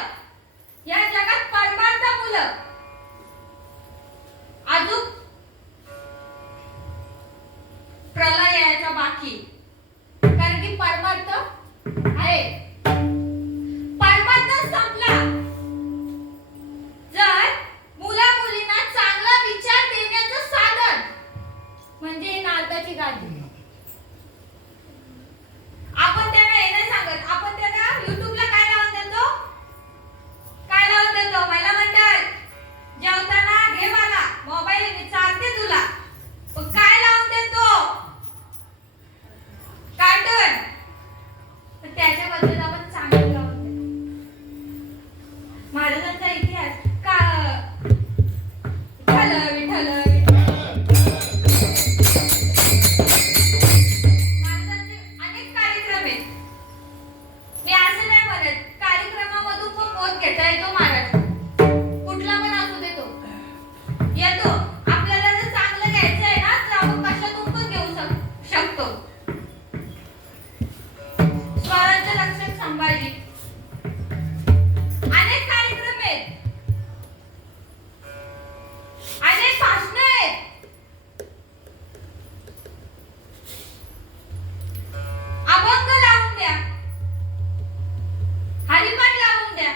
या जगात परमार्थ मुलं अजून प्रलय यायचा बाकी. कारण की परमार्थ आहे, परमार्थ संपला. जर मुला मुलींना चांगला विचार देण्याचं साधन म्हणजे नारदाची गादी. आपण त्यांना हे नाही सांगत, आपण त्यांना युट्यूबला काय लावून देतो, काय लावून देतो, महिला मंडळ जेवताना घे मला मोबाईल, मी चालते तुला. मग काय लावून देतो, कार्टून. पण त्याच्या बद्दल आपण चांगलं लावून देतो. महाराजांचा इतिहास का विठ्ठल विठ्ठल महाराजांचे अनेक कार्यक्रम आहेत. मी असं नाही म्हणत कार्यक्रमामधून पण बोध घेता येतो महाराज, कुठला पण असू दे तो येतो. आपल्याला जर चांगलं घ्यायचं आहे ना तर आपण कशातून पण घेऊ शकतो. स्वराज्य रक्षक संभाजी अनेक कार्यक्रम आहेत, अनेक भाषणं आहेत. अभंग लावून द्या, हरिपाठ लावून द्या,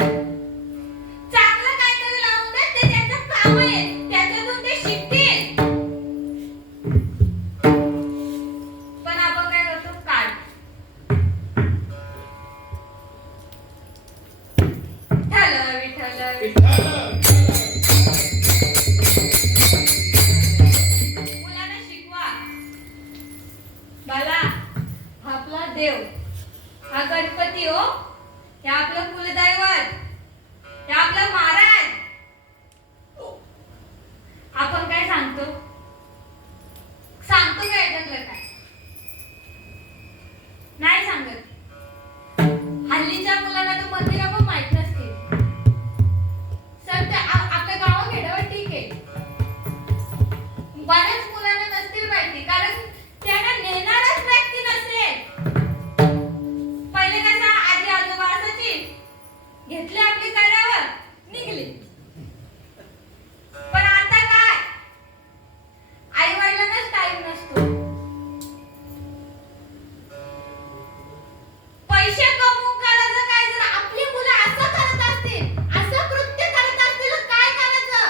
चांगलं काहीतरी लावून द्या, ते त्यांचं काम आहे, त्याच्यातून ते शिकतील. पण आपण काय करतो, काढ विठ्ठल मुलांना शिकवा. बाला आपला देव हा गणपती हो, हे आपलं कुलदैवत, हे आपलं महाराज. आपण काय सांगतो, सांगतो काय याच्यातलं काय नाही सांगत. हल्लीच्या मुलांना तर मंदिरं पण माहित नसतील. सर ते आपल्या गावाखेड्यावर ठीक आहे, बऱ्याच मुलांना नसतील माहिती, कारण त्यांना नेणारच व्यक्ती नसेल. पहिले कसं आजी आजोबा असायची, घेतले आपली कड्यावर निघले. पण आता काय, आई वडिलांनाच टाइम नसतो. पैसे कमवून करायचं काय, जर आपली मुलं असं करत असतील, असं कृत्य करत असतील तर काय करायचं.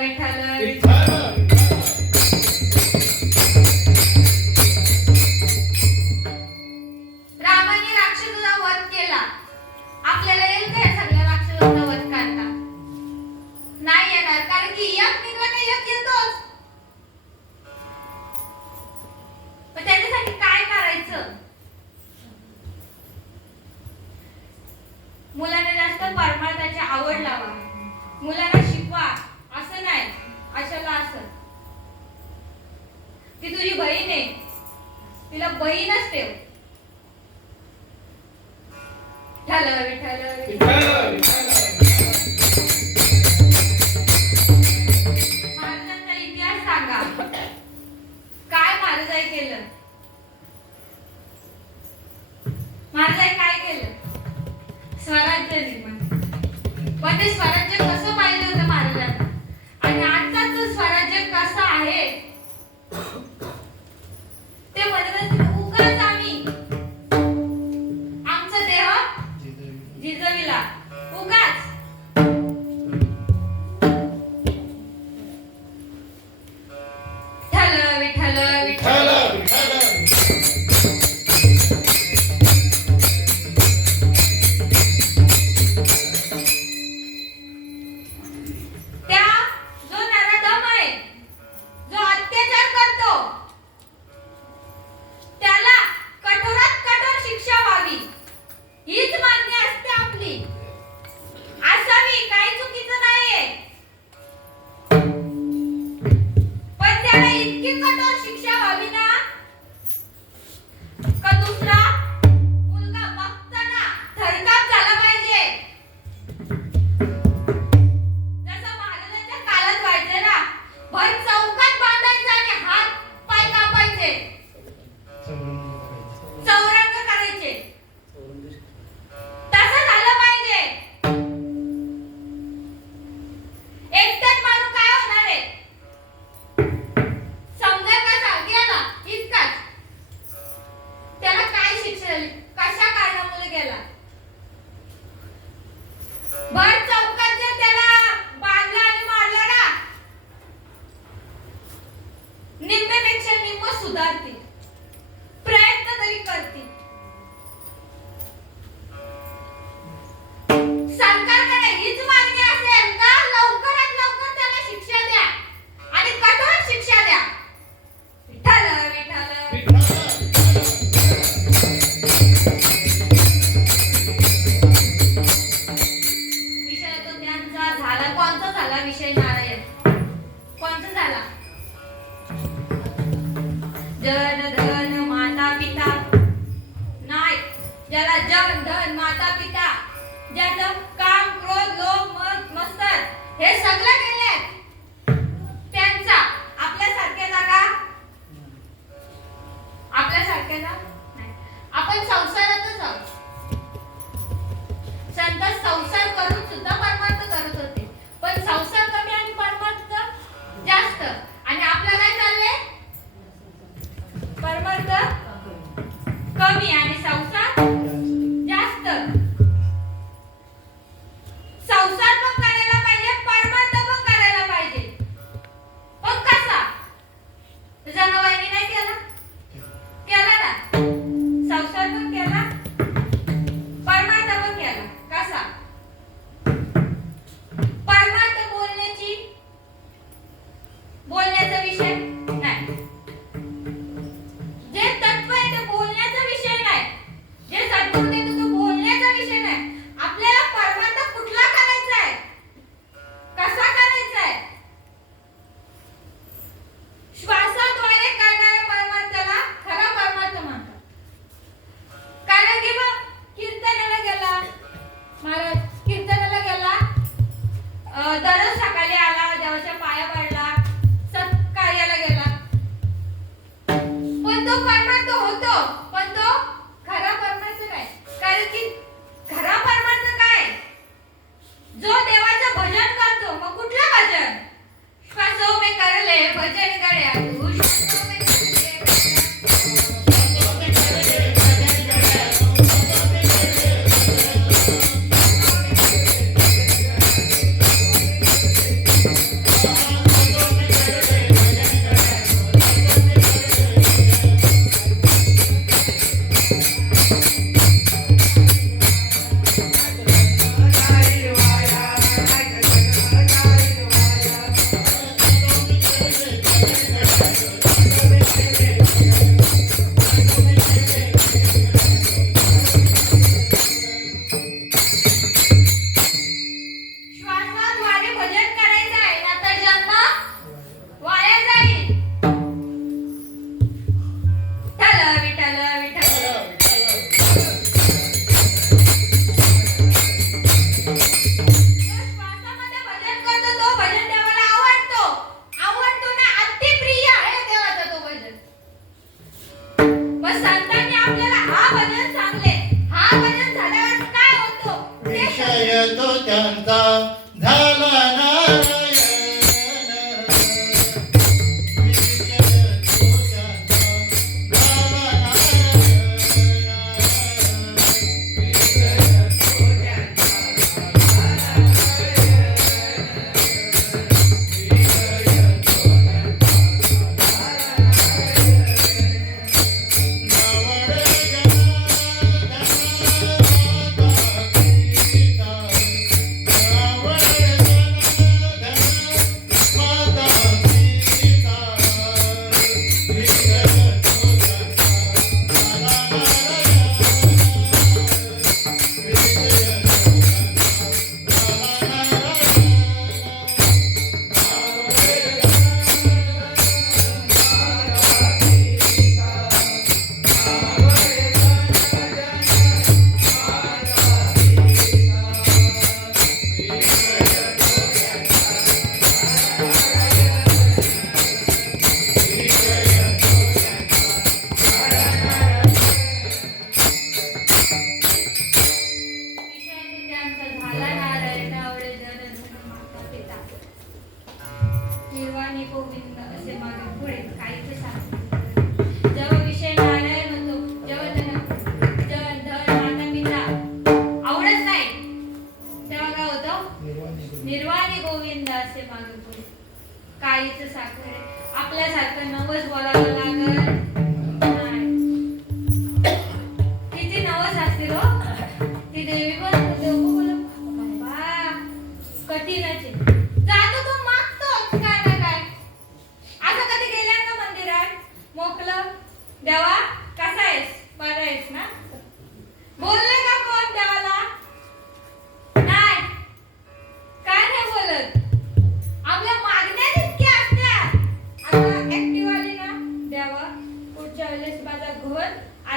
विठ्ठल रामाने राक्षसाचा वध केला. आपल्याला येईल काय सगळ्या राक्षसाचा वध करता? नाही येणार, कारण की एक निघाला ना एक येतोच. पण त्याच्यासाठी काय करायचं, मुलांना जास्त परमार्थाची आवड लावा, मुलांना शिकवा. असं नाही अशाला असं, ती तुझी बहीण आहे, तिला बहीणच ठेव. महाराजांचा इतिहास सांगा, काय महाराजांनी केलं, महाराजांनी काय केलं. स्वराज्य निर्माण, पण ते स्वराज्य कसं पाहिजे होतं महाराजांना, आणि आजचं स्वराज्य कसं आहे ते म्हणत उगाच आम्ही आमचा देह जिजविला, उगाच. विठ्ठल सुधारतील, प्रयत्न तरी करतील. सरकारकडे हीच मागणी असेल का लवकरात लवकर त्याला शिक्षा द्या आणि कठोर शिक्षा द्या. विठ्ठल विठ्ठल. विषय तो त्यांचा झाला. कोणता झाला विषय नारायण? कोणता झाला? जन धन माता पिता. नाही, ज्याला जन धन माता पिता, ज्याचं काम क्रोध लोभ मद मत्सर हे सगळं केले त्यांचा आपल्यासारखे जागा आपल्यासारख्याला नाही. आपण संसारातच आहोत. संत संसार करून सुद्धा परमार्थ करत होते, पण संसार कमी आणि परमार्थ जास्त. आणि आपलं काय चाललंय? परमार्थ कमी आणि संसार जास्त. संसार पण करायला पाहिजे, परमार्थ पण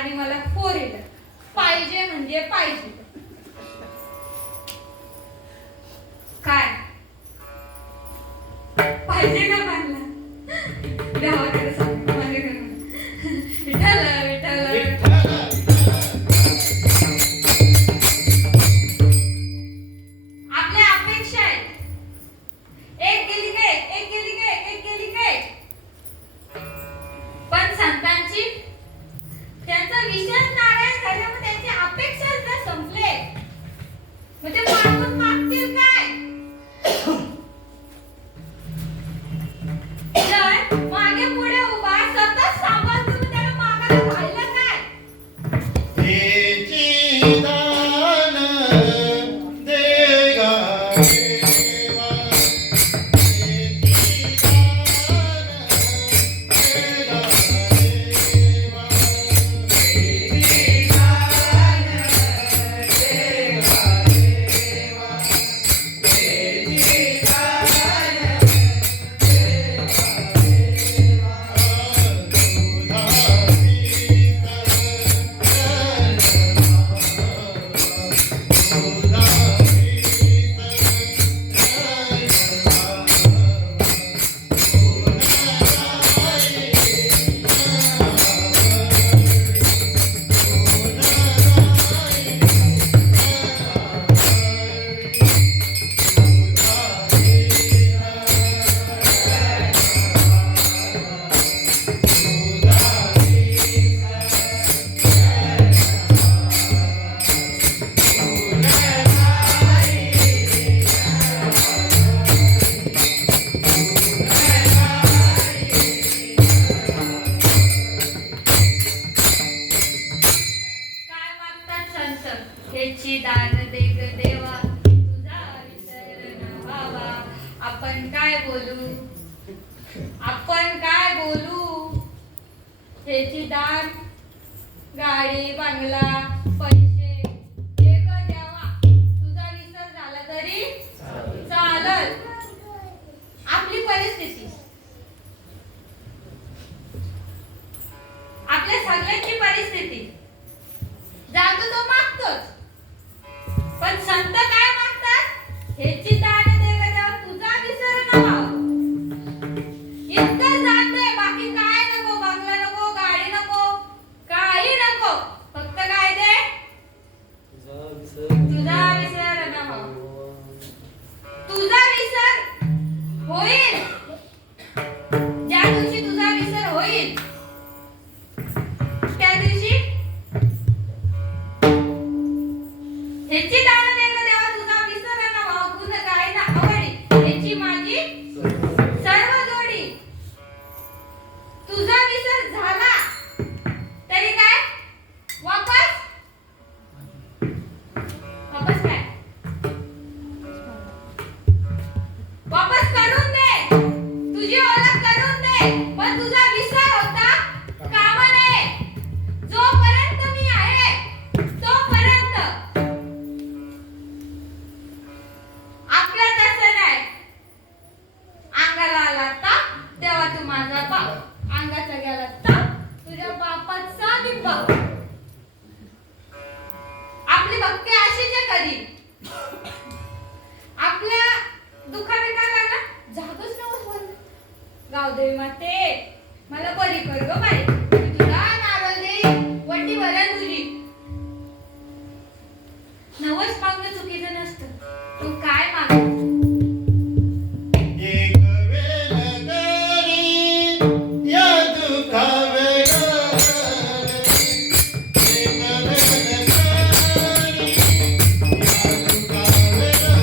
आणि मला 4 व्हीलर पाहिजे म्हणजे पाहिजे. काय पाहिजे का बांधला देवाकडे सांग माझ्या घरात. विठ्ठल विठ्ठल आपल्या अपेक्षा आहेत. एक गेली काय एक गेली काय एक गेली काय. पण संतांची त्यांचा विशेष नारायण झाल्यामुळे त्यांची अपेक्षा जर संपले मग ते मागून मागतील काय. जर मागे पुढे उभा सतत सांभाळ तुम्ही त्याला मागायला पाहिलं काय. तेची दान देगा देवा, तेची दान देगा देवा, तेची दान देगा देवा, तेची दान काय मागतात संत ह्याची दान दे ग देवा तुझा विसर न व्हावा. आपण काय बोलू आपण काय बोलू. ह्याची दान गाडी बंगला पैसे हे ग देवा तुझा विसर झाला तरी चालल. आपली परिस्थिती आपल्या सगळ्यांची परिस्थिती जातो तो मागतोच. पण संत काय मागतात ह्याची दान दे ग देवा तुझा विसर न व्हावा. इतकं दान दे बाकी काय नको. बंगला नको गाडी नको काही नको. फक्त काय दे तुझा विसर न व्हावा. तुझा विसर होईल ज्या दिवशी तुझा विसर होईल त्या दिवशी ह्याची दान दे ग देवा तुझा विसर न व्हावा. गुण गाय ना आवडी ह्याची माझी सर्व जोडी. तुझा विसर झाला तरी काय वापस वापस काय वापस करून दे. तुझी ओळख करून दे. पण तुझा विसर होता कामा नये. जोपर्यंत मी आहे तोपर्यंत. आपलं तसं नाही. अंगाला आला ताप तेव्हा तू माझा बाप. अंगाचा गेला ताप तुझ्या बापाचा मी बाप. आपली भक्ती अशीच आहे कधी. आपल्या दुःखाविकाला ना जागच नव्हत बोलत. गावदेवी माते मला बरी कर ग बाई. मी तुला नारळ देईन वटी भरण तुझी. नवस मागणं चुकीचं नसतं. तू काय माग एक वेळ तरी या दुखावेला, एक वेळ तरी या दुखावेला,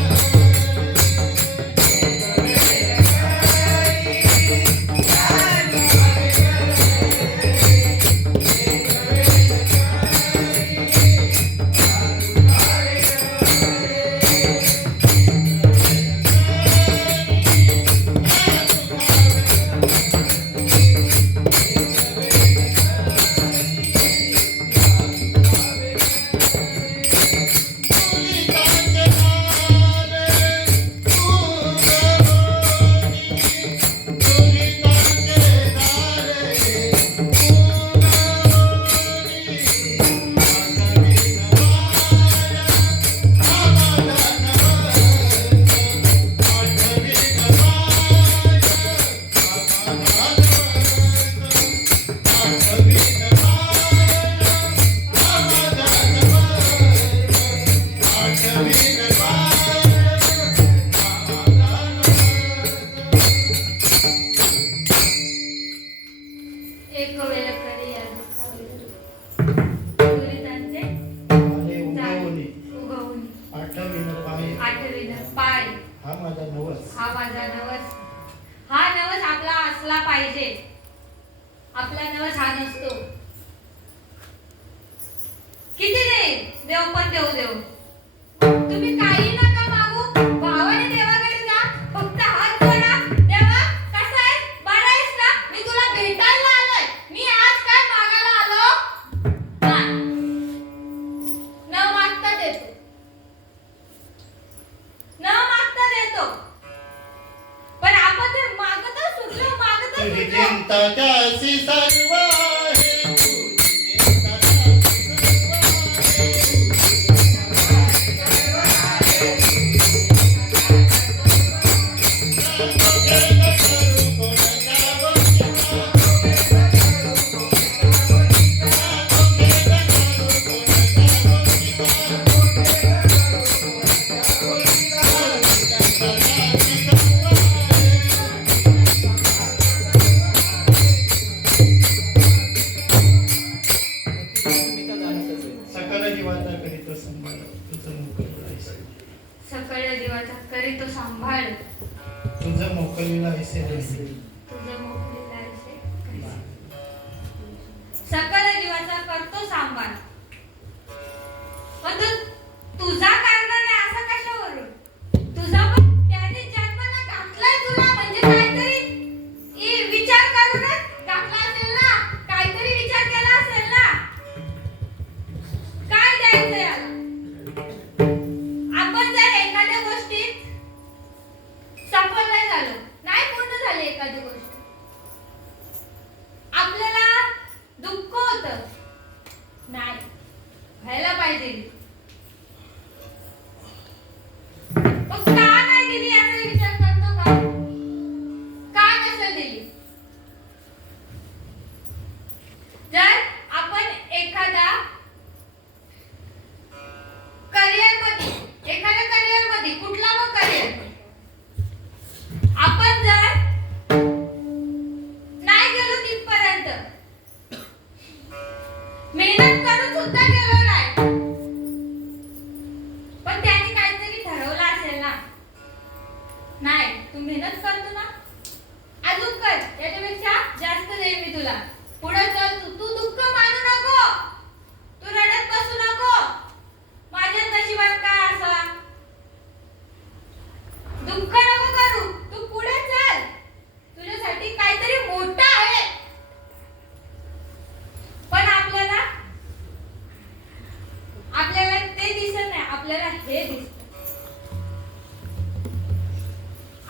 एक वेळ करी या दुःखाविना आले उगवली उगवून आठवीनं पाय आठवीनं पाय हा माझा नवस हा माझा नवस. हा नवस आपला असला पाहिजे. आपला नवस हा नसतो. किती देईल देव पण देऊ देऊ. तुम्ही काही नका मागू. भावाने देवाकडे जा. फक्त हात जोडा. देवा कसा आहे? बरा आहेस ना? मी तुला भेटायला आलोय. मी आज काय मागायला आलो? नाही. न मागता देतो. न मागता देतो. पण आपण जर मागतच सुटलो तुझी सुटलो चिंता त्यासी सर्व आहे. तुझी चिंता त्यासी सर्व आहे. डोकेला करू कोणाच्या गोष्टीला. डोकेला करू कोणाच्या सकल जीवाचा करीतो संभाळ तुझं मोकळीला सकळ जीवाचा करी तो सांभाळ. तुझं मोकळीला ऐसे नाही. तुझं मोकळीला असे करी. सकळ जीवाचा करतो सांभाळ. पण तुझा करणार नाही असं कशावरून? तुझा पण त्याने जन्माला घातलाय तुला म्हणजे काहीतरी विचार करूनच घातला असेल ना. काहीतरी विचार केला असेल ना. काय द्यायचं याला? आपण जर एखाद्या गोष्टीत सफल नाही झालो, नाही पूर्ण झाली एखादी गोष्ट, आपल्याला दुःख होतं. नाही व्हायला पाहिजे. मग का नाही दिली याचा विचार करतो का? का नसेल दिली? जर आपण एखाद्या करिअर मध्ये कुठला मग करिअर आपण जर नाही गेलो तिथपर्यंत, मेहनत करून सुद्धा गेलो नाही, पण त्याने काहीतरी ठरवलं असेल ना. नाही तू मेहनत करतो ना, अजून कर, याच्यापेक्षा जास्त देईन मी तुला. पुढे चल. तू दुःख मानू नको. तू रडत बसू नको. माझ्या नशिबात काय असा दुःख नको करू. तू पुढे चल. तुझ्यासाठी काहीतरी मोठं आहे. पण आपल्याला ते दिसत नाही. आपल्याला हे दिसत.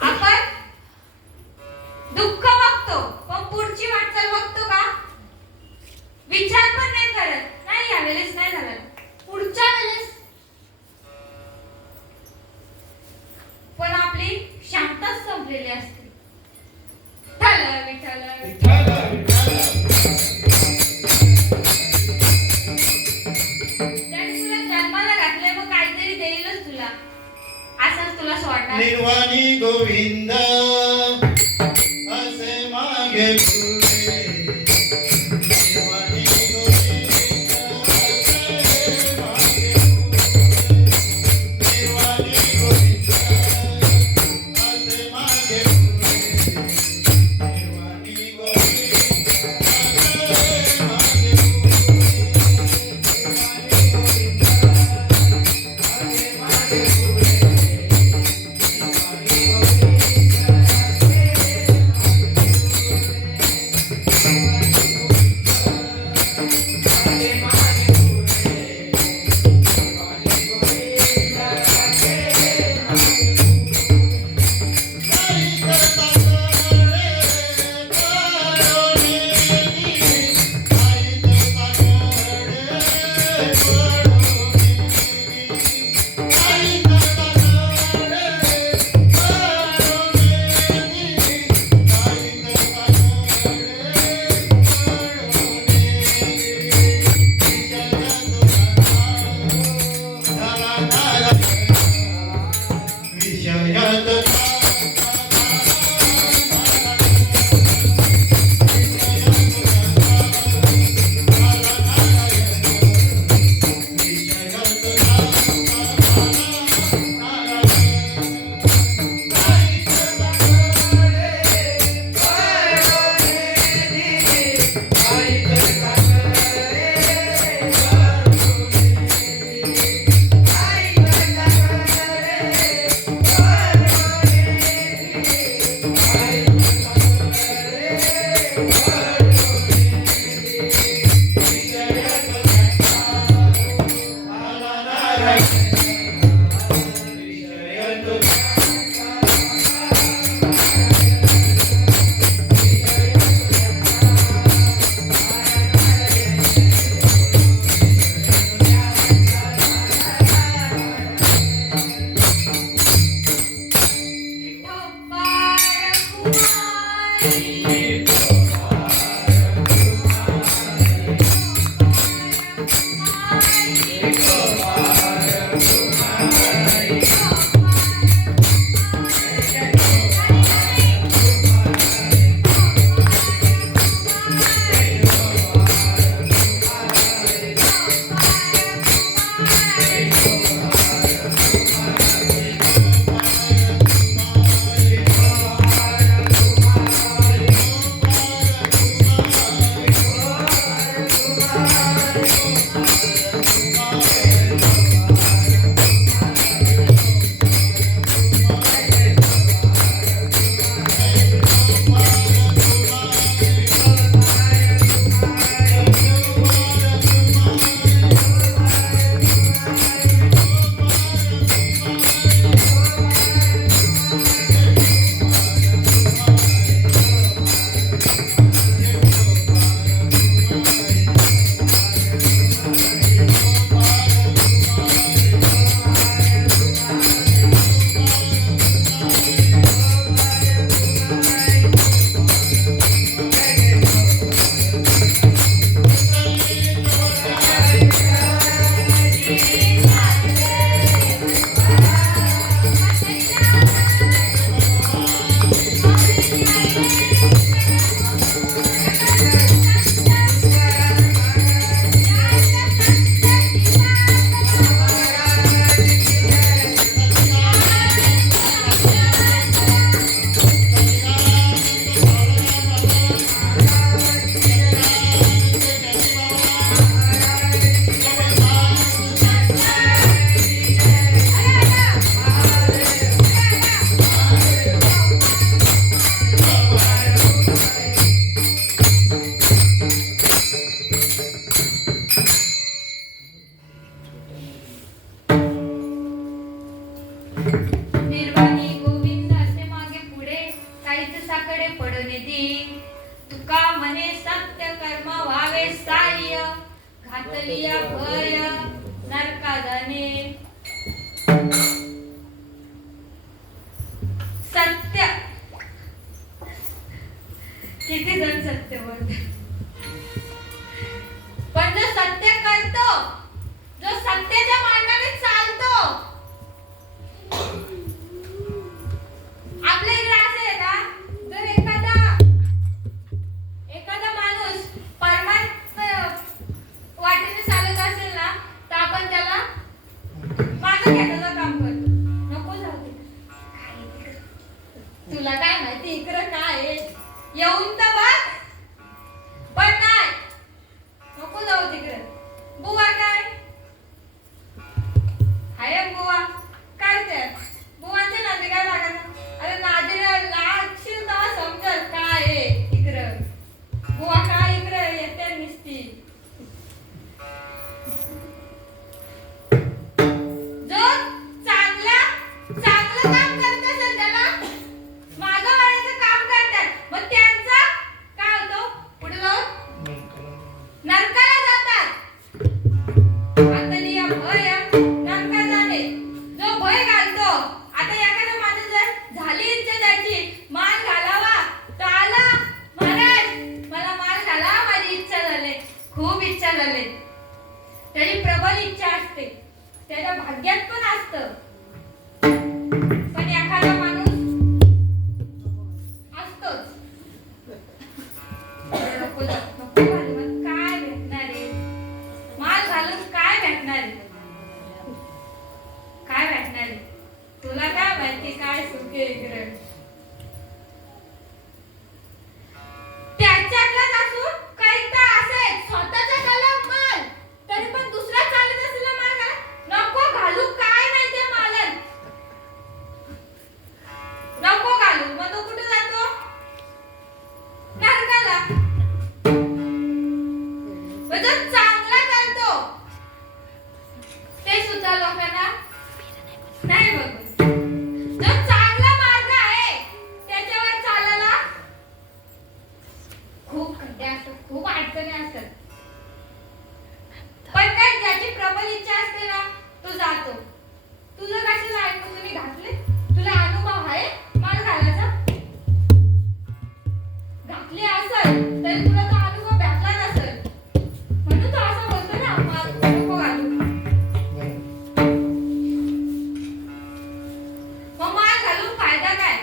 आपण दुःख बघतो पण पुढची वाटचाल बघतो का? विचार पण नाही करत. नाही यावेळेस नाही झालं, पुढच्या वेळेस. पण आपली शांतच संपलेली असते. झालं विठ्ठल. त्याने तुला जन्माला घातलंय मग काहीतरी देईलच तुला. असंच तुला सोडणार. निर्वाणी गोविंद असे मागे पुढे. निर्वाणी गोविंद असे मागे पुढे. निर्वाणी गोविंद असे मागे पुढे. निर्वाणी गोविंद असे मागे पुढे. निर्वाणी गोविंद असे मागे पुढे. आतलिया भय नरका जाणे सत्य किती जण सत्य बोलतात पण जो सत्य करतो जो सत्याच्या मार्गाने चालतो आपल्या इकडे असं आहे ना जर एखादा माणूस परमात्म वाटेने चालत असेल ना तर आपण त्याला मागं घ्यायचं काम करतो नको जाऊ दे काय इकडं? तुला काय माहिती इकडं काय आहे येऊन तर बघ पण नाही नको जाऊ तिकडे बुवा काय हाय बुवा काय ते बुवांच्या नादी काय लागायचं अरे नादीला लागशील तेव्हा समजल काय आहे इकडं बुवा काय इकडं येते निसती जो चांगलं काम करत असेल त्याला मागं वळायचं काम करतात मग त्यांचा काय होतो पुढे जाऊन नरकाला जातात आतलिया भय नरका जाणे जो भय घालतो आता एखादा माणूस जर झाली इच्छा त्याची माल घालावा तर आला महाराज मला माल घाला माझी इच्छा झाली खूप इच्छा झाली त्याची प्रबल इच्छा असते त्याच्या भाग्यात पण असतं पण एखादा माणूस असतोच नको घालू मग काय भेटणार आहे माल घालून काय भेटणार आहे काय भेटणार आहे तुला काय माहिती काय सुख आहे इकडे त्याच्यातलाच असून काही तर असेल स्वतःचा कलम माल तरी पण दुसरा चालत असलेला माल घाला नको घालू काय नाही ते मालन नको घालू मग तो कुठे जातो नरकाला मग जो चांगला करतो ते सुद्धा लोकांना नाही बघत जो चांगला मार्ग आहे त्याच्यावर चालायला खूप खड्डे असतात खूप अडचणी असतात पण काय ज्याची प्रबल इच्छा असते ना तो जातो तुझं कशाला ऐकून तुम्ही घातले तुला अनुभव आहे माल घालायचा घातली असेल तरी तुला तो अनुभव भेटला नसेल म्हणून तो असं बोलतो ना माल नको घालू मग माल घालून फायदा काय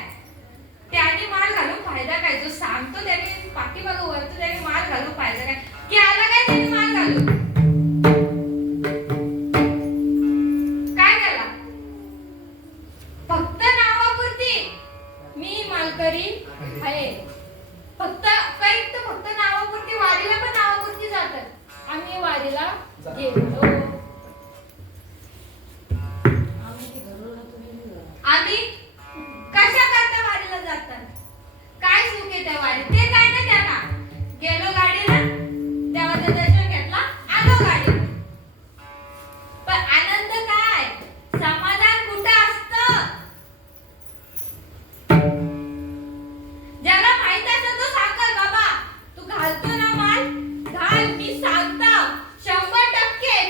त्याने माल घालून फायदा काय जो सांगतो त्याने पाठीमागं वरतो त्याने माल घालून फायदा काय की आला काय त्याने माल घालून काय केला फक्त नावापुरती मी मालकरी आहे फक्त काही तर फक्त नावापुरती वारीला पण नावापुरती जातात आम्ही वारीला गेलो आम्ही कशा करता वारीला जातात काय सुख आहे त्या वारीत ते काय ना त्यांना गेलो गाडीला देवाचं दर्शन घेतला आलो गाडी पण आनंद काय समाधान कुठं असतं ज्याला माहित असतं तो सांगल बाबा तू घालतो ना माल घाल मी सांगतो 100%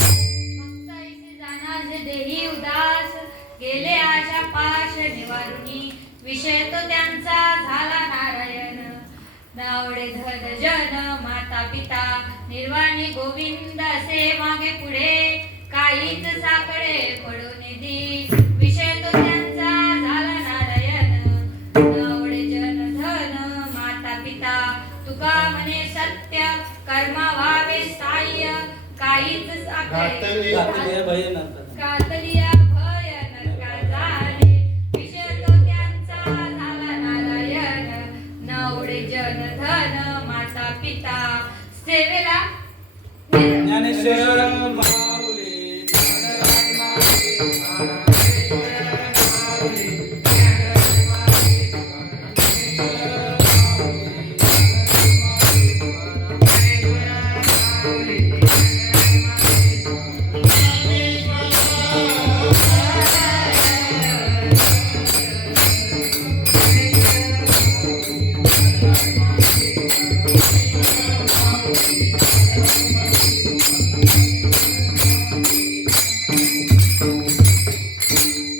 भक्ताईचे जाणार जे देही उदास गेले आशा पाश निवारुनी विषय तो त्यांचा झाला नारायण नावडे धन जन माता पिता निर्वाणी गोविंद असे मागे पुढे काहीच साकडे पडून दी विषय तो त्यांचा झाला नारायण नावडे जन धन माता पिता तुका म्हणे सत्य कर्मा व्हावे सहाय्य काहीच साकडे कातलिया भय नरका झाले विषय तो त्यांचा झाला नारायण नवडे जन धन माता पिता सेवेला ज्ञानेश्वर माऊली ज्ञानराज माऊली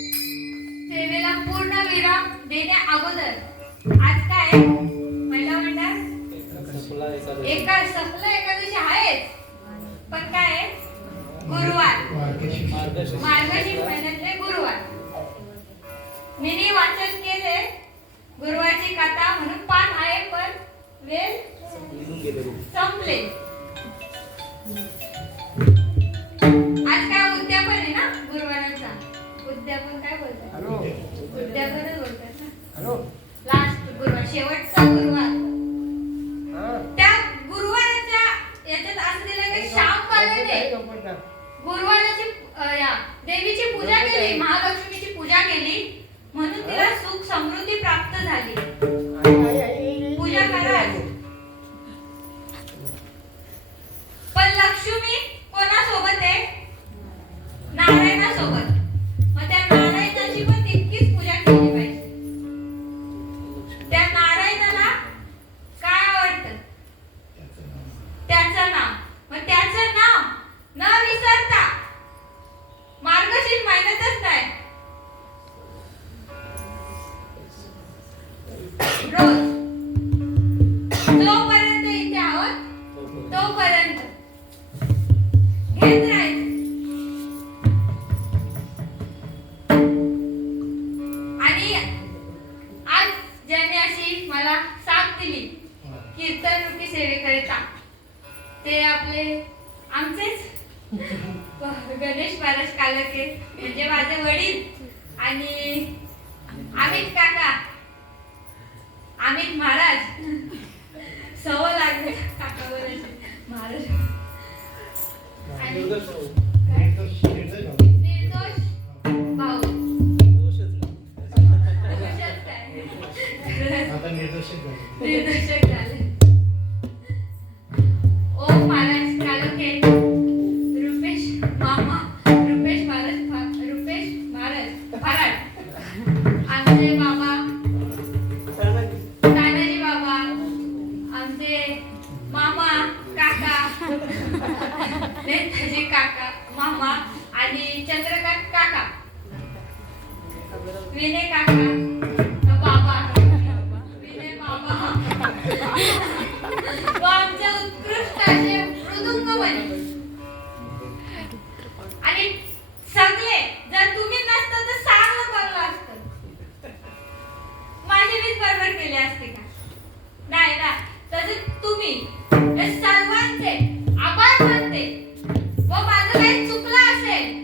सेवेला पूर्ण विराम देण्या अगोदर आज काय महिला मंडळ एका सफल एकादशी आहेच पण काय आहे? गुरुवार मार्गशीर्ष महिन्यातले गुरुवार मी वाचन केले गुरुवारची कथा म्हणून पान आहे पण वेळ संपले आज काय उद्यापन आहे ना गुरुवाराचा उद्यापन काय बोलतात उद्यापनच बोलतात ना लास्ट गुरुवार शेवटचा गुरुवार त्या गुरुवाराच्या याच्यात असं दिलं की श्यामबाईने गुरुवाराची या देवीची पूजा केली महालक्ष्मीची पूजा केली म्हणून तिला सुख समृद्धी प्राप्त झाली पूजा करा पण लक्ष्मी कोणासोबत आहे नारायणासोबत मग त्या नारायणाची पण तितकीच पूजा केली पाहिजे त्या नारायणाला काय आवडतं त्याचं नाव मग त्याचं नाव न विसरता मार्गशीर्ष महिन्यातच नाही रोज जोपर्यंत इथे आहोत तोपर्यंत घेत राहायचं आणि आज ज्याने अशी मला साथ दिली कीर्तन रूपी सेवेकरिता ते आपले आमचेच गणेश महाराज कालके म्हणजे माझे वडील आणि अमित काका अमित महाराज सव लागले काका बोलायचे महाराज आणि निर्दोष भाऊ आता निर्देशित निर्देशक झाले. ओ महाराज कालोखे, रुपेश मामा, रुपेश महाराज फराड, आमचे बाबा तानाजी बाबा, आमचे मामा काका, नेताजी काका मामा आणि चंद्रकांत काका, विनय काका बाबा, विनय बाबा व आमचे उत्कृष्ट असे मृदुंगमणी. आणि सगळे जर तुम्ही नसतं तर चांगलं बनलं असतं. माझी मीच बरोबर केली असते का? नाही ना. तसेच तुम्ही या सर्वांचे आभार मानते व माझं काही चुकलं असेल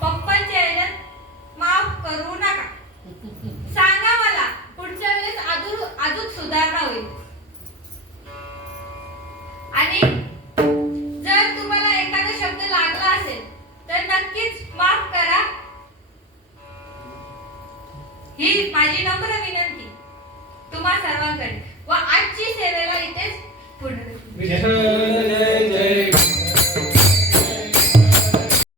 पप्पांच्या ह्याच्यात माफ करू नका. सांगा मला, पुढच्या वेळेस अजून सुधारणा होईल. आणि जर तुम्हाला एखादा शब्द लागला असेल तर नक्कीच माफ करा. ही माझी नम्र विनंती तुम्हा सर्वांकडे व आजची सेवेला इथेच पुढे. विठ्ठल